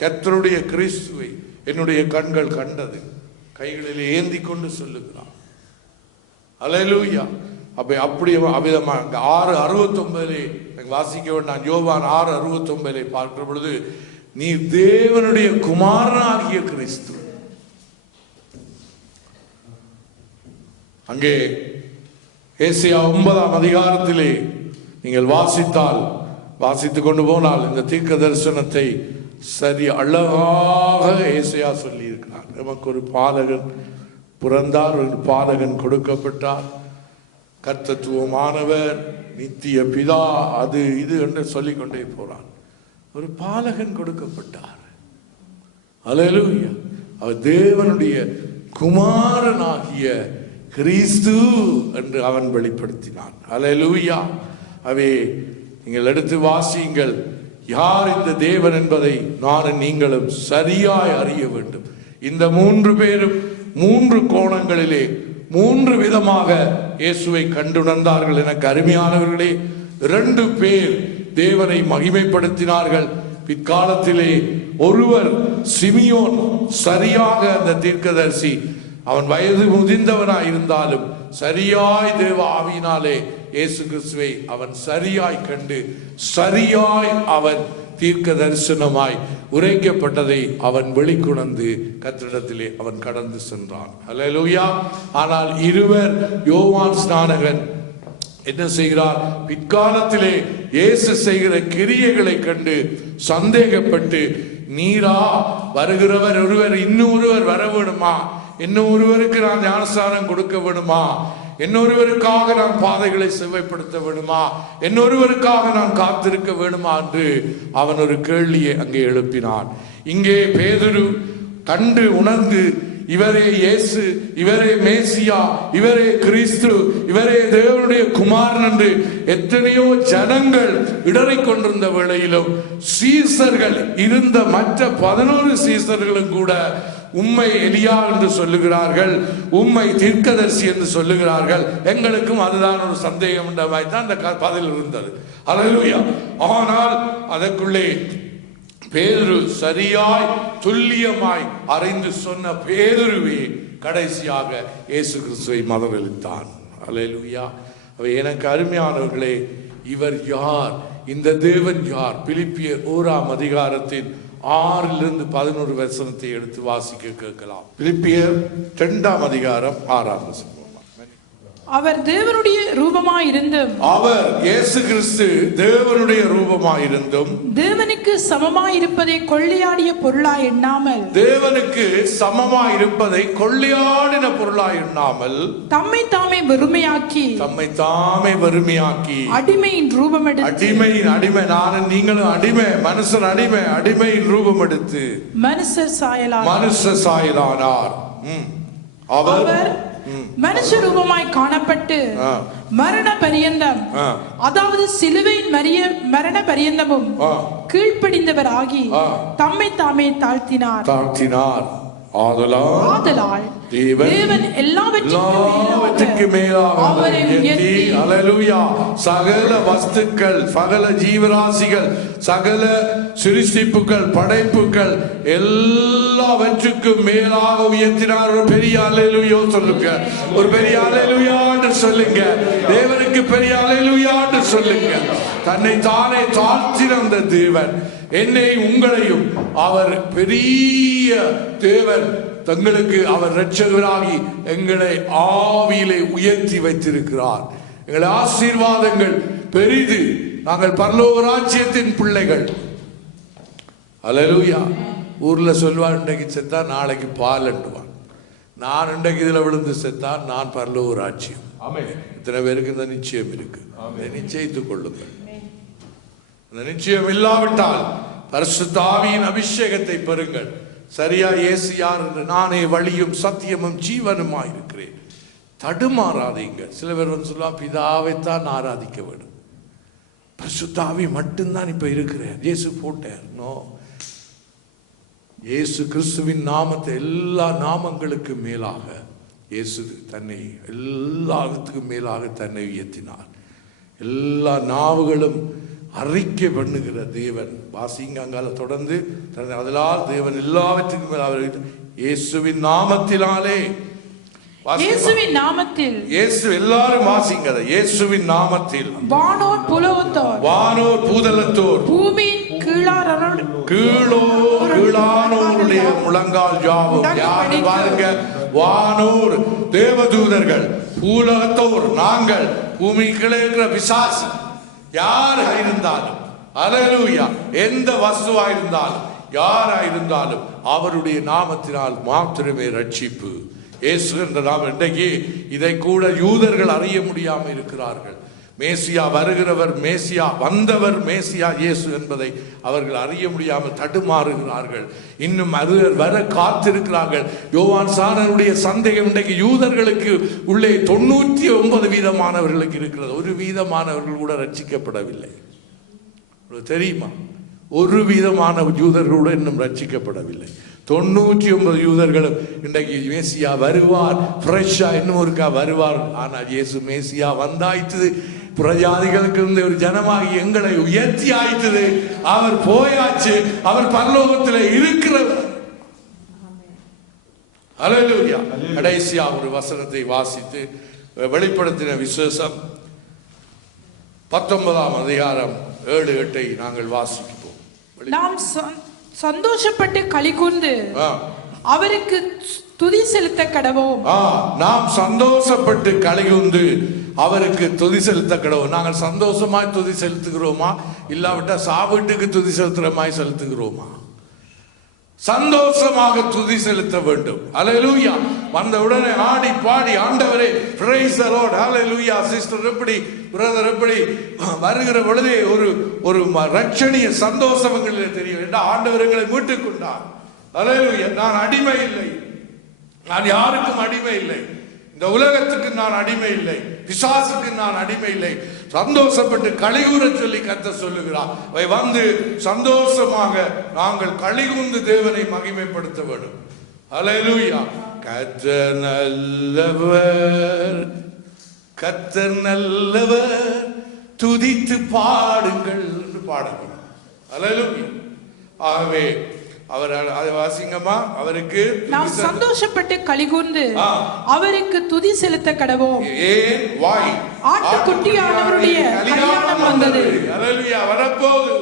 கர்த்தருடைய கிறிஸ்துவை என்னுடைய கண்கள் கண்டது, கைகளில் ஏந்தி கொண்டு சொல்லுகிறான். அல்லேலூயா. அப்படி அவ்விதமாக 6:69 வாசிக்க வேண்டாம், யோவான் 6:69 பார்க்கிற பொழுது, நீ தேவனுடைய குமாரனாகிய கிறிஸ்து. அங்கே ஏசாயா 9ஆம் அதிகாரத்திலே நீங்கள் வாசித்துக் கொண்டு போனால் இந்த தீர்க்க தரிசனத்தை சரி அழகாக ஏசாயா சொல்லி இருக்கிறார். நமக்கு ஒரு பாலகன் பிறந்தார், ஒரு பாலகன் கொடுக்கப்பட்டார், கர்த்தத்துவமானவர், நித்திய பிதா, அது இது என்று சொல்லிக்கொண்டே போறார். ஒரு பாலகன் கொடுக்கப்பட்டார். அல்லேலூயா. அவர் தேவனுடைய குமாரனாகிய கிறிஸ்து என்று அவன் வெளிப்படுத்தினான். அல்லேலூயா. அவே நீங்கள் எடுத்து வாசியுங்கள், யார் இந்த தேவன் என்பதை நானும் நீங்களும் சரியாய் அறிய வேண்டும். இந்த 3 பேரும் 3 கோணங்களிலே 3 விதமாக இயேசுவை கண்டுணர்ந்தார்கள். எனக்கு அருமையானவர்களே, 2 பேர் தேவனை மகிமைப்படுத்தினார்கள். பிற்காலத்திலே ஒருவர் சிமியோன், சரியாக அந்த தீர்க்கதரிசி, அவன் வயது முதிர்ந்தவனாய் இருந்தாலும் சரியாய் தேவ ஆவியினாலே இயேசு கிறிஸ்துவை அவன் சரியாய் கண்டு, சரியாய் அவன் தீர்க்க தரிசனமாய் உரைக்கப்பட்டதை அவன் வெளிக்கொணர்ந்து கர்த்தரிடத்திலே அவன் கடந்து சென்றான். அல்லேலூயா. ஆனால் இருவர், யோவான் ஸ்நானகன் என்ன செய்கிறார்? பிற்காலத்திலே இயேசு செய்கிற கிரியைகளை கண்டு சந்தேகப்பட்டு, நீரா வருகிறவர் ஒருவர், இன்னொருவர் வர வேணுமா, இன்னொருவருக்கு நான் ஞானஸ்நானம் கொடுக்க வேணுமா, இன்னொருவருக்காக நான் பாதைகளை செவ்வாய்ப்படுத்த வேணுமா, இன்னொருவருக்காக நான் காத்திருக்க வேணுமா என்று அவன் ஒரு கேள்வியை அங்கே எழுப்பினான். இங்கே பேதுரு கண்டு உணர்ந்து, இவரே இயேசு, இவரே மேசியா, இவரே கிறிஸ்து, இவரே தேவனுடைய குமாரன் என்று எத்தனையோ ஜனங்கள் இடறிக் கொண்டிருந்த வேளையிலும் சீசர்கள் இருந்த மற்ற 11 சீசர்களும் கூட உம்மை எலியா என்று சொல்லுகிறார்கள், உம்மை தீர்க்கதரிசி என்று சொல்லுகிறார்கள், எங்களுக்கும் அதுதான் ஒரு சந்தேகம் என்ற மாதிரி தான் அந்த பதில் இருந்தது. அல்லேலூயா. ஆனால் அதற்குள்ளே பேதுரு சரியாய் துல்லியமாய் அறிந்து சொன்ன பேதுருவே கடைசியாக இயேசு கிறிஸ்துவை மதவெளித்தான். அல்லேலூயா. அவை எனக்கு அருமையானவர்களே, இவர் யார், இந்த தேவன் யார்? பிலிப்பியர் 1ஆம் அதிகாரத்தின் 6 11 வசனத்தை எடுத்து வாசிக்க கேட்கலாம். பிலிப்பியர் 2ஆம் அதிகாரம் 6ஆம் வசனம். அவர் தேவனுடைய ரூபமாயிருந்தும், அவர் இயேசு கிறிஸ்து தேவனுடைய ரூபமாயிருந்தும், தேவனுக்கு சமமாயிருப்பதை கொள்ளையாடிய பொருளாய் எண்ணாமல், தேவனுக்கு சமமாயிருப்பதை கொள்ளையாடின பொருளாய் எண்ணாமல், தம்மை தாமே வெறுமையாக்கி, அடிமையின் ரூபம் எடுத்து, அடிமை நானும் நீங்களும் அடிமை, மனுஷன் அடிமை, அடிமையின் ரூபம் எடுத்து மனுஷ சாயலானார். அவர் மனுஷ ரூபமாய் காணப்பட்டு மரண பரியந்தம், அதாவது சிலுவையின் மரண பரியந்தமும் கீழ்ப்படிந்தவர் ஆகி தம்மை தாமே தாழ்த்தினார். ஆதலால் தேவன் எல்லாவற்றுக்கும் மேலாக அவரை உயர்த்தி, அல்லேலூயா, சகல வஸ்துக்கள், சகல ஜீவராசிகள், சகல சிருஷ்டிப்புகள், படைப்புகள் எல்லாவற்றுக்கும் மேலாக உயர்த்தினார். ஒரு பெரிய அல்லேலூயா சொல்லுங்க, ஒரு பெரிய அல்லேலூயா என்று சொல்லுங்க, தேவனுக்கு பெரிய அல்லேலூயா என்று சொல்லுங்க. தன்னை தானே தாழ்த்தின அந்த தேவன் என்னை உங்களையும் அவர் பெரிய தேவன் தங்களுக்கு அவர் இரட்சகராகி எங்களை ஆவியிலே உயர்த்தி வைத்திருக்கிறார். எங்களை ஆசீர்வாதங்கள் பெரிது. நாங்கள் பரலோக ராஜ்யத்தின் பிள்ளைகள். அல்லேலூயா. ஊர்ல சொல்வான், இன்றைக்கு செத்தா நாளைக்கு பால் அண்டுவான். நான் இன்றைக்கு இதுல விழுந்து செத்தா நான் பரலோக ராஜ்யம். இத்தனை பேருக்கு இந்த நிச்சயம் இருக்கு. நிச்சயித்துக் கொள்ளுங்கள். அந்த நிச்சயம் இல்லாவிட்டால் பரிசுத்த ஆவியின் அபிஷேகத்தை பெறுங்கள். சரியா, இயேசு யார் என்று, நானே வழியும் சத்தியமும் ஜீவனுமாய் இருக்கிறேன். தடுமாறாதீங்க. சில பேர் வந்து சொல்லுவா, பிதாவைத்தான் ஆராதிக்க வேண்டும், பரிசுத்த ஆவி மட்டும்தான் இப்ப இருக்கிறேன், இயேசு போட்டார். நோ, இயேசு கிறிஸ்துவின் நாமத்தை எல்லா நாமங்களுக்கு மேலாக இயேசு தன்னை எல்லாத்துக்கும் மேலாக தன்னை உயர்த்தினார். எல்லா நாவுகளும் அறிக்கை பண்ணுகிற தேவன். வாசிங்க அங்கால தொடர்ந்து, அதனால் தேவன் எல்லாவற்றுக்கும் மேல் அவர் இயேசுவின் நாமத்தினாலே, இயேசுவின் நாமத்தில், இயேசு எல்லாரும் வாசிங்க, இயேசுவின் நாமத்தில் வானோர் புலவத்தோர், வானோர் பூதலத்தோர், பூமியின் கீழானோருடைய முழங்கால் ஜாவும். யாரு பாருங்க, வானோர் தேவதூதர்கள், பூலகத்தோர் நாங்கள், பூமிக்குள்ளே இருக்கிற பிசாசு யாரா இருந்தாலும், அல்லேலூயா, எந்த வஸ்துவா இருந்தாலும், யாரா இருந்தாலும் அவருடைய நாமத்தினால் மாத்திரமே ரட்சிப்பு. இயேசு என்ற நாமம். இன்றைக்கு இதை கூட யூதர்கள் அறிய முடியாமல் இருக்கிறார்கள். மேசியா வருகிறவர், மேசியா வந்தவர், மேசியா இயேசு என்பதை அவர்கள் அறிய முடியாமல் தடுமாறுகிறார்கள். இன்னும் வர காத்திருக்கிறார்கள். யோவான் சாணனுடைய சந்தேகம் இன்றைக்கு யூதர்களுக்கு உள்ளே 99% இருக்கிறது. 1% கூட ரட்சிக்கப்படவில்லை. தெரியுமா? 1% யூதர்கள் கூட இன்னும் ரட்சிக்கப்படவில்லை. 99 யூதர்களும் இன்றைக்கு மேசியா வருவார், ஃப்ரெஷ்ஷா இன்னும் ஒருக்கா வருவார். ஆனால் இயேசு மேசியா வந்தாய்த்தது, புறஜாதிகளுக்கு இருந்த ஒரு ஜனமாகி எங்களை உயர்த்தி ஆய்த்தது. அவர் போயாச்சு, அவர் பரலோகத்தில் இருக்கிறவர். அல்லேலூயா. கடைசியா ஒரு வசனத்தை வாசித்து வெளிப்படுத்தின விசேஷம் 19ஆம் அதிகாரம் 7-8 நாங்கள் வாசிப்போம். நாம் சந்தோஷப்பட்டு களிகூர்ந்து அவருக்கு துதி செலுத்த கடவோம். நாம் சந்தோஷப்பட்டு களிகூர்ந்து அவருக்கு துதி செலுத்த கடவோம். நாங்கள் சந்தோஷமாய் துதி செலுத்துகிறோமா, இல்லாவிட்டா சாப்பிட்டுக்கு துதி செலுத்துற மாதிரி செலுத்துகிறோமா? சந்தோஷமாக துதி செலுத்த வேண்டும். அல்லேலூயா. வந்த உடனே ஆடி பாடி ஆண்டவரே praise the Lord, hallelujah. Sister எப்படி, பிரதர் எப்படி வருகிற பொழுதே ஒரு ரட்சணிய சந்தோஷங்களிலே தெரியும். என்ன, ஆண்டவர் எங்களை மீட்டுக் கொண்டார். அல்லேலூயா. நான் அடிமை இல்லை, நான் யாருக்கும் அடிமை இல்லை, இந்த உலகத்துக்கு நான் அடிமை இல்லை, பிசாசுக்கு நான் அடிமை இல்லை. சந்தோஷப்பட்டு களிகூற சொல்லி கர்த்தர் சொல்லுகிறார். வந்து சந்தோஷமாக நாங்கள் களிகூர்ந்து தேவனை மகிமைப்படுத்த வேண்டும். அல்லேலூயா. கர்த்தர் நல்லவர், கர்த்தர் நல்லவர், துதித்து பாடுங்கள் என்று பாடணும். அல்லேலூயா. ஆகவே அவர் வாசிங்கம்மா, அவருக்கு நாம் சந்தோஷப்பட்டு களிகூர்ந்து அவருக்கு துதி செலுத்த கடவோம். ஏன்? வாய் ஆட்டுக்குட்டியானவருடைய கல்யாணம் வந்தது. அல்லேலூயா. வரப்போகுது,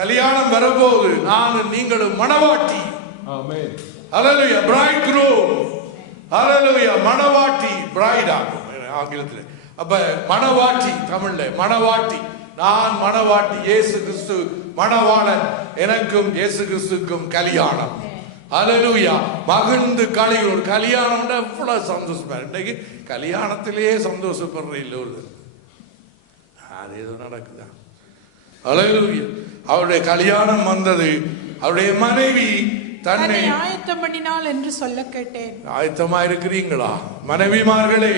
கல்யாணம் வரப்போகுது. நானும் நீங்களும் மணவாட்டி. ஆமென். அல்லேலூயா. Bride groom. அல்லேலூயா. மணவாட்டி, பிரைட் ஆகும் ஆங்கிலத்தில். அப்ப மணவாட்டி, தமிழ்ல மணவாட்டி. நான் மணவாட்டி, இயேசு கிறிஸ்து மணவாளன், எனக்கும் இயேசு கிறிஸ்துக்கும் கல்யாணம். அல்லேலூயா. மகிழ்ந்து களிகூர். ஒரு கல்யாணம் எவ்வளவு சந்தோஷமா. இன்னைக்கு கல்யாணத்திலேயே சந்தோஷப்படுற இல்லை ஒரு, அது ஏதோ நடக்குதா? அல்லேலூயா. அவருடைய கல்யாணம் வந்தது. அவருடைய மனைவி தன்னை ஆயத்தம் பண்ணினாள் என்று சொல்ல கேட்டேன். ஆயத்தமா இருக்கிறீங்களா மனைவிமார்களே?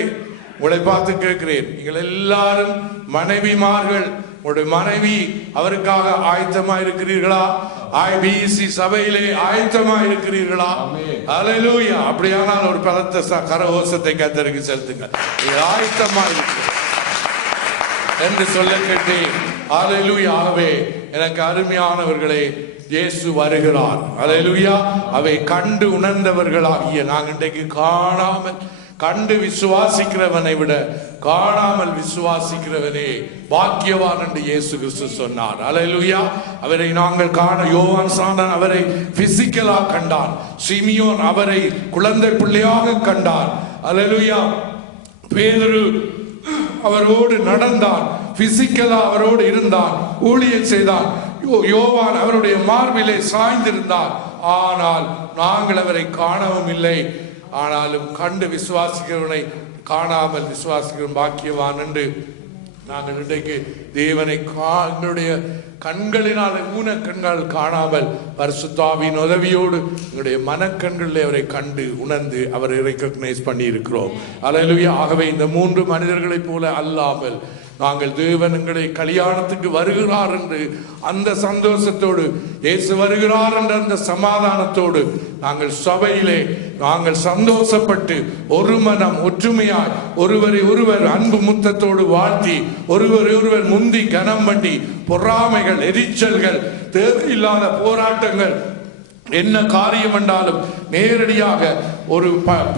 உங்களை பார்த்து கேட்கிறேன். நீங்கள் எல்லாரும் மனைவிமார்கள், உங்களுடைய மனைவி அவருக்காக ஆயத்தமா இருக்கிறீர்களா? ஐபிசி சபையிலே ஆயத்தமா இருக்கிறீர்களா? ஹல்லேலூயா. அப்படியானால் ஒரு பலத்த கரகோஷத்தை கர்த்தருக்கு செலுத்துங்க. ஆயத்தமா இருக்கு என்று சொல்ல கேட்டேன். ஹல்லேலூயா. ஆகவே எனக்கு அருமையானவர்களே, இயேசு வருகிறார். ஹல்லேலூயா. அவை கண்டு உணர்ந்தவர்களாகிய நாங்கள் இன்றைக்கு காணாமல் கண்டு விசுவாசிக்கிறவனை விட காணாமல் விசுவாசிக்கிறவனே பாக்கியவான் என்று இயேசு கிறிஸ்து சொன்னார். ஹல்லேலூயா. அவரை நாங்கள் காண, யோவான் சாணன் அவரை பிசிக்கலா கண்டான், சிமியோன் அவரை குழந்தை பிள்ளையாக கண்டார். ஹல்லேலூயா. பேதுரு அவரோடு நடந்தான், பிசிக்கலா அவரோடு இருந்தான், ஊழியம் செய்தான். யோவான் அவருடைய மார்பிலே சாய்ந்திருந்தார். ஆனால் நாங்கள் அவரை காணவும் இல்லை. ஆனாலும் கண்டு விசுவாசிக்கிறவனை காணாமல் விசுவாசிக்கிறவன் பாக்கியவான் என்று நாங்கள் இன்றைக்கு தேவனை எங்களுடைய கண்களினால், ஊன கண்கள் காணாமல் பரிசுத்தாவின் உதவியோடு எங்களுடைய மனக்கண்களில் அவரை கண்டு உணர்ந்து அவரை ரெகக்னைஸ் பண்ணி இருக்கிறோம். ஹல்லேலூயா. ஆகவே இந்த 3 மனிதர்களைப் போல அல்லாமல் நாங்கள் தேவன் எங்களை கல்யாணத்துக்கு வருகிறார் என்று அந்த சந்தோஷத்தோடு, இயேசு வருகிறார் என்ற அந்த சமாதானத்தோடு நாங்கள் சபையிலே நாங்கள் சந்தோஷப்பட்டு ஒரு மனம் ஒற்றுமையாய் ஒருவரை ஒருவர் அன்பு முத்தத்தோடு வாழ்த்தி ஒருவரை ஒருவர் முந்தி கனம் பண்ணி பொறாமைகள், எரிச்சல்கள், தேவையில்லாத போராட்டங்கள், என்ன காரியம் என்றாலும் நேரடியாக ஒரு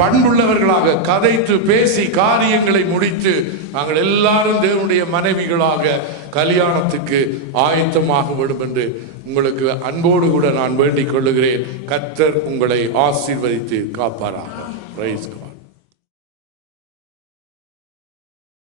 பண்புள்ளவர்களாக கதைத்து பேசி காரியங்களை முடித்து நாங்கள் எல்லாரும் தேவனுடைய மனைவிகளாக கல்யாணத்துக்கு ஆயத்தமாக வேண்டும் என்று உங்களுக்கு அன்போடு கூட நான் வேண்டிக் கொள்ளுகிறேன். கர்த்தர் உங்களை ஆசீர்வதித்து காப்பாராக. Price God.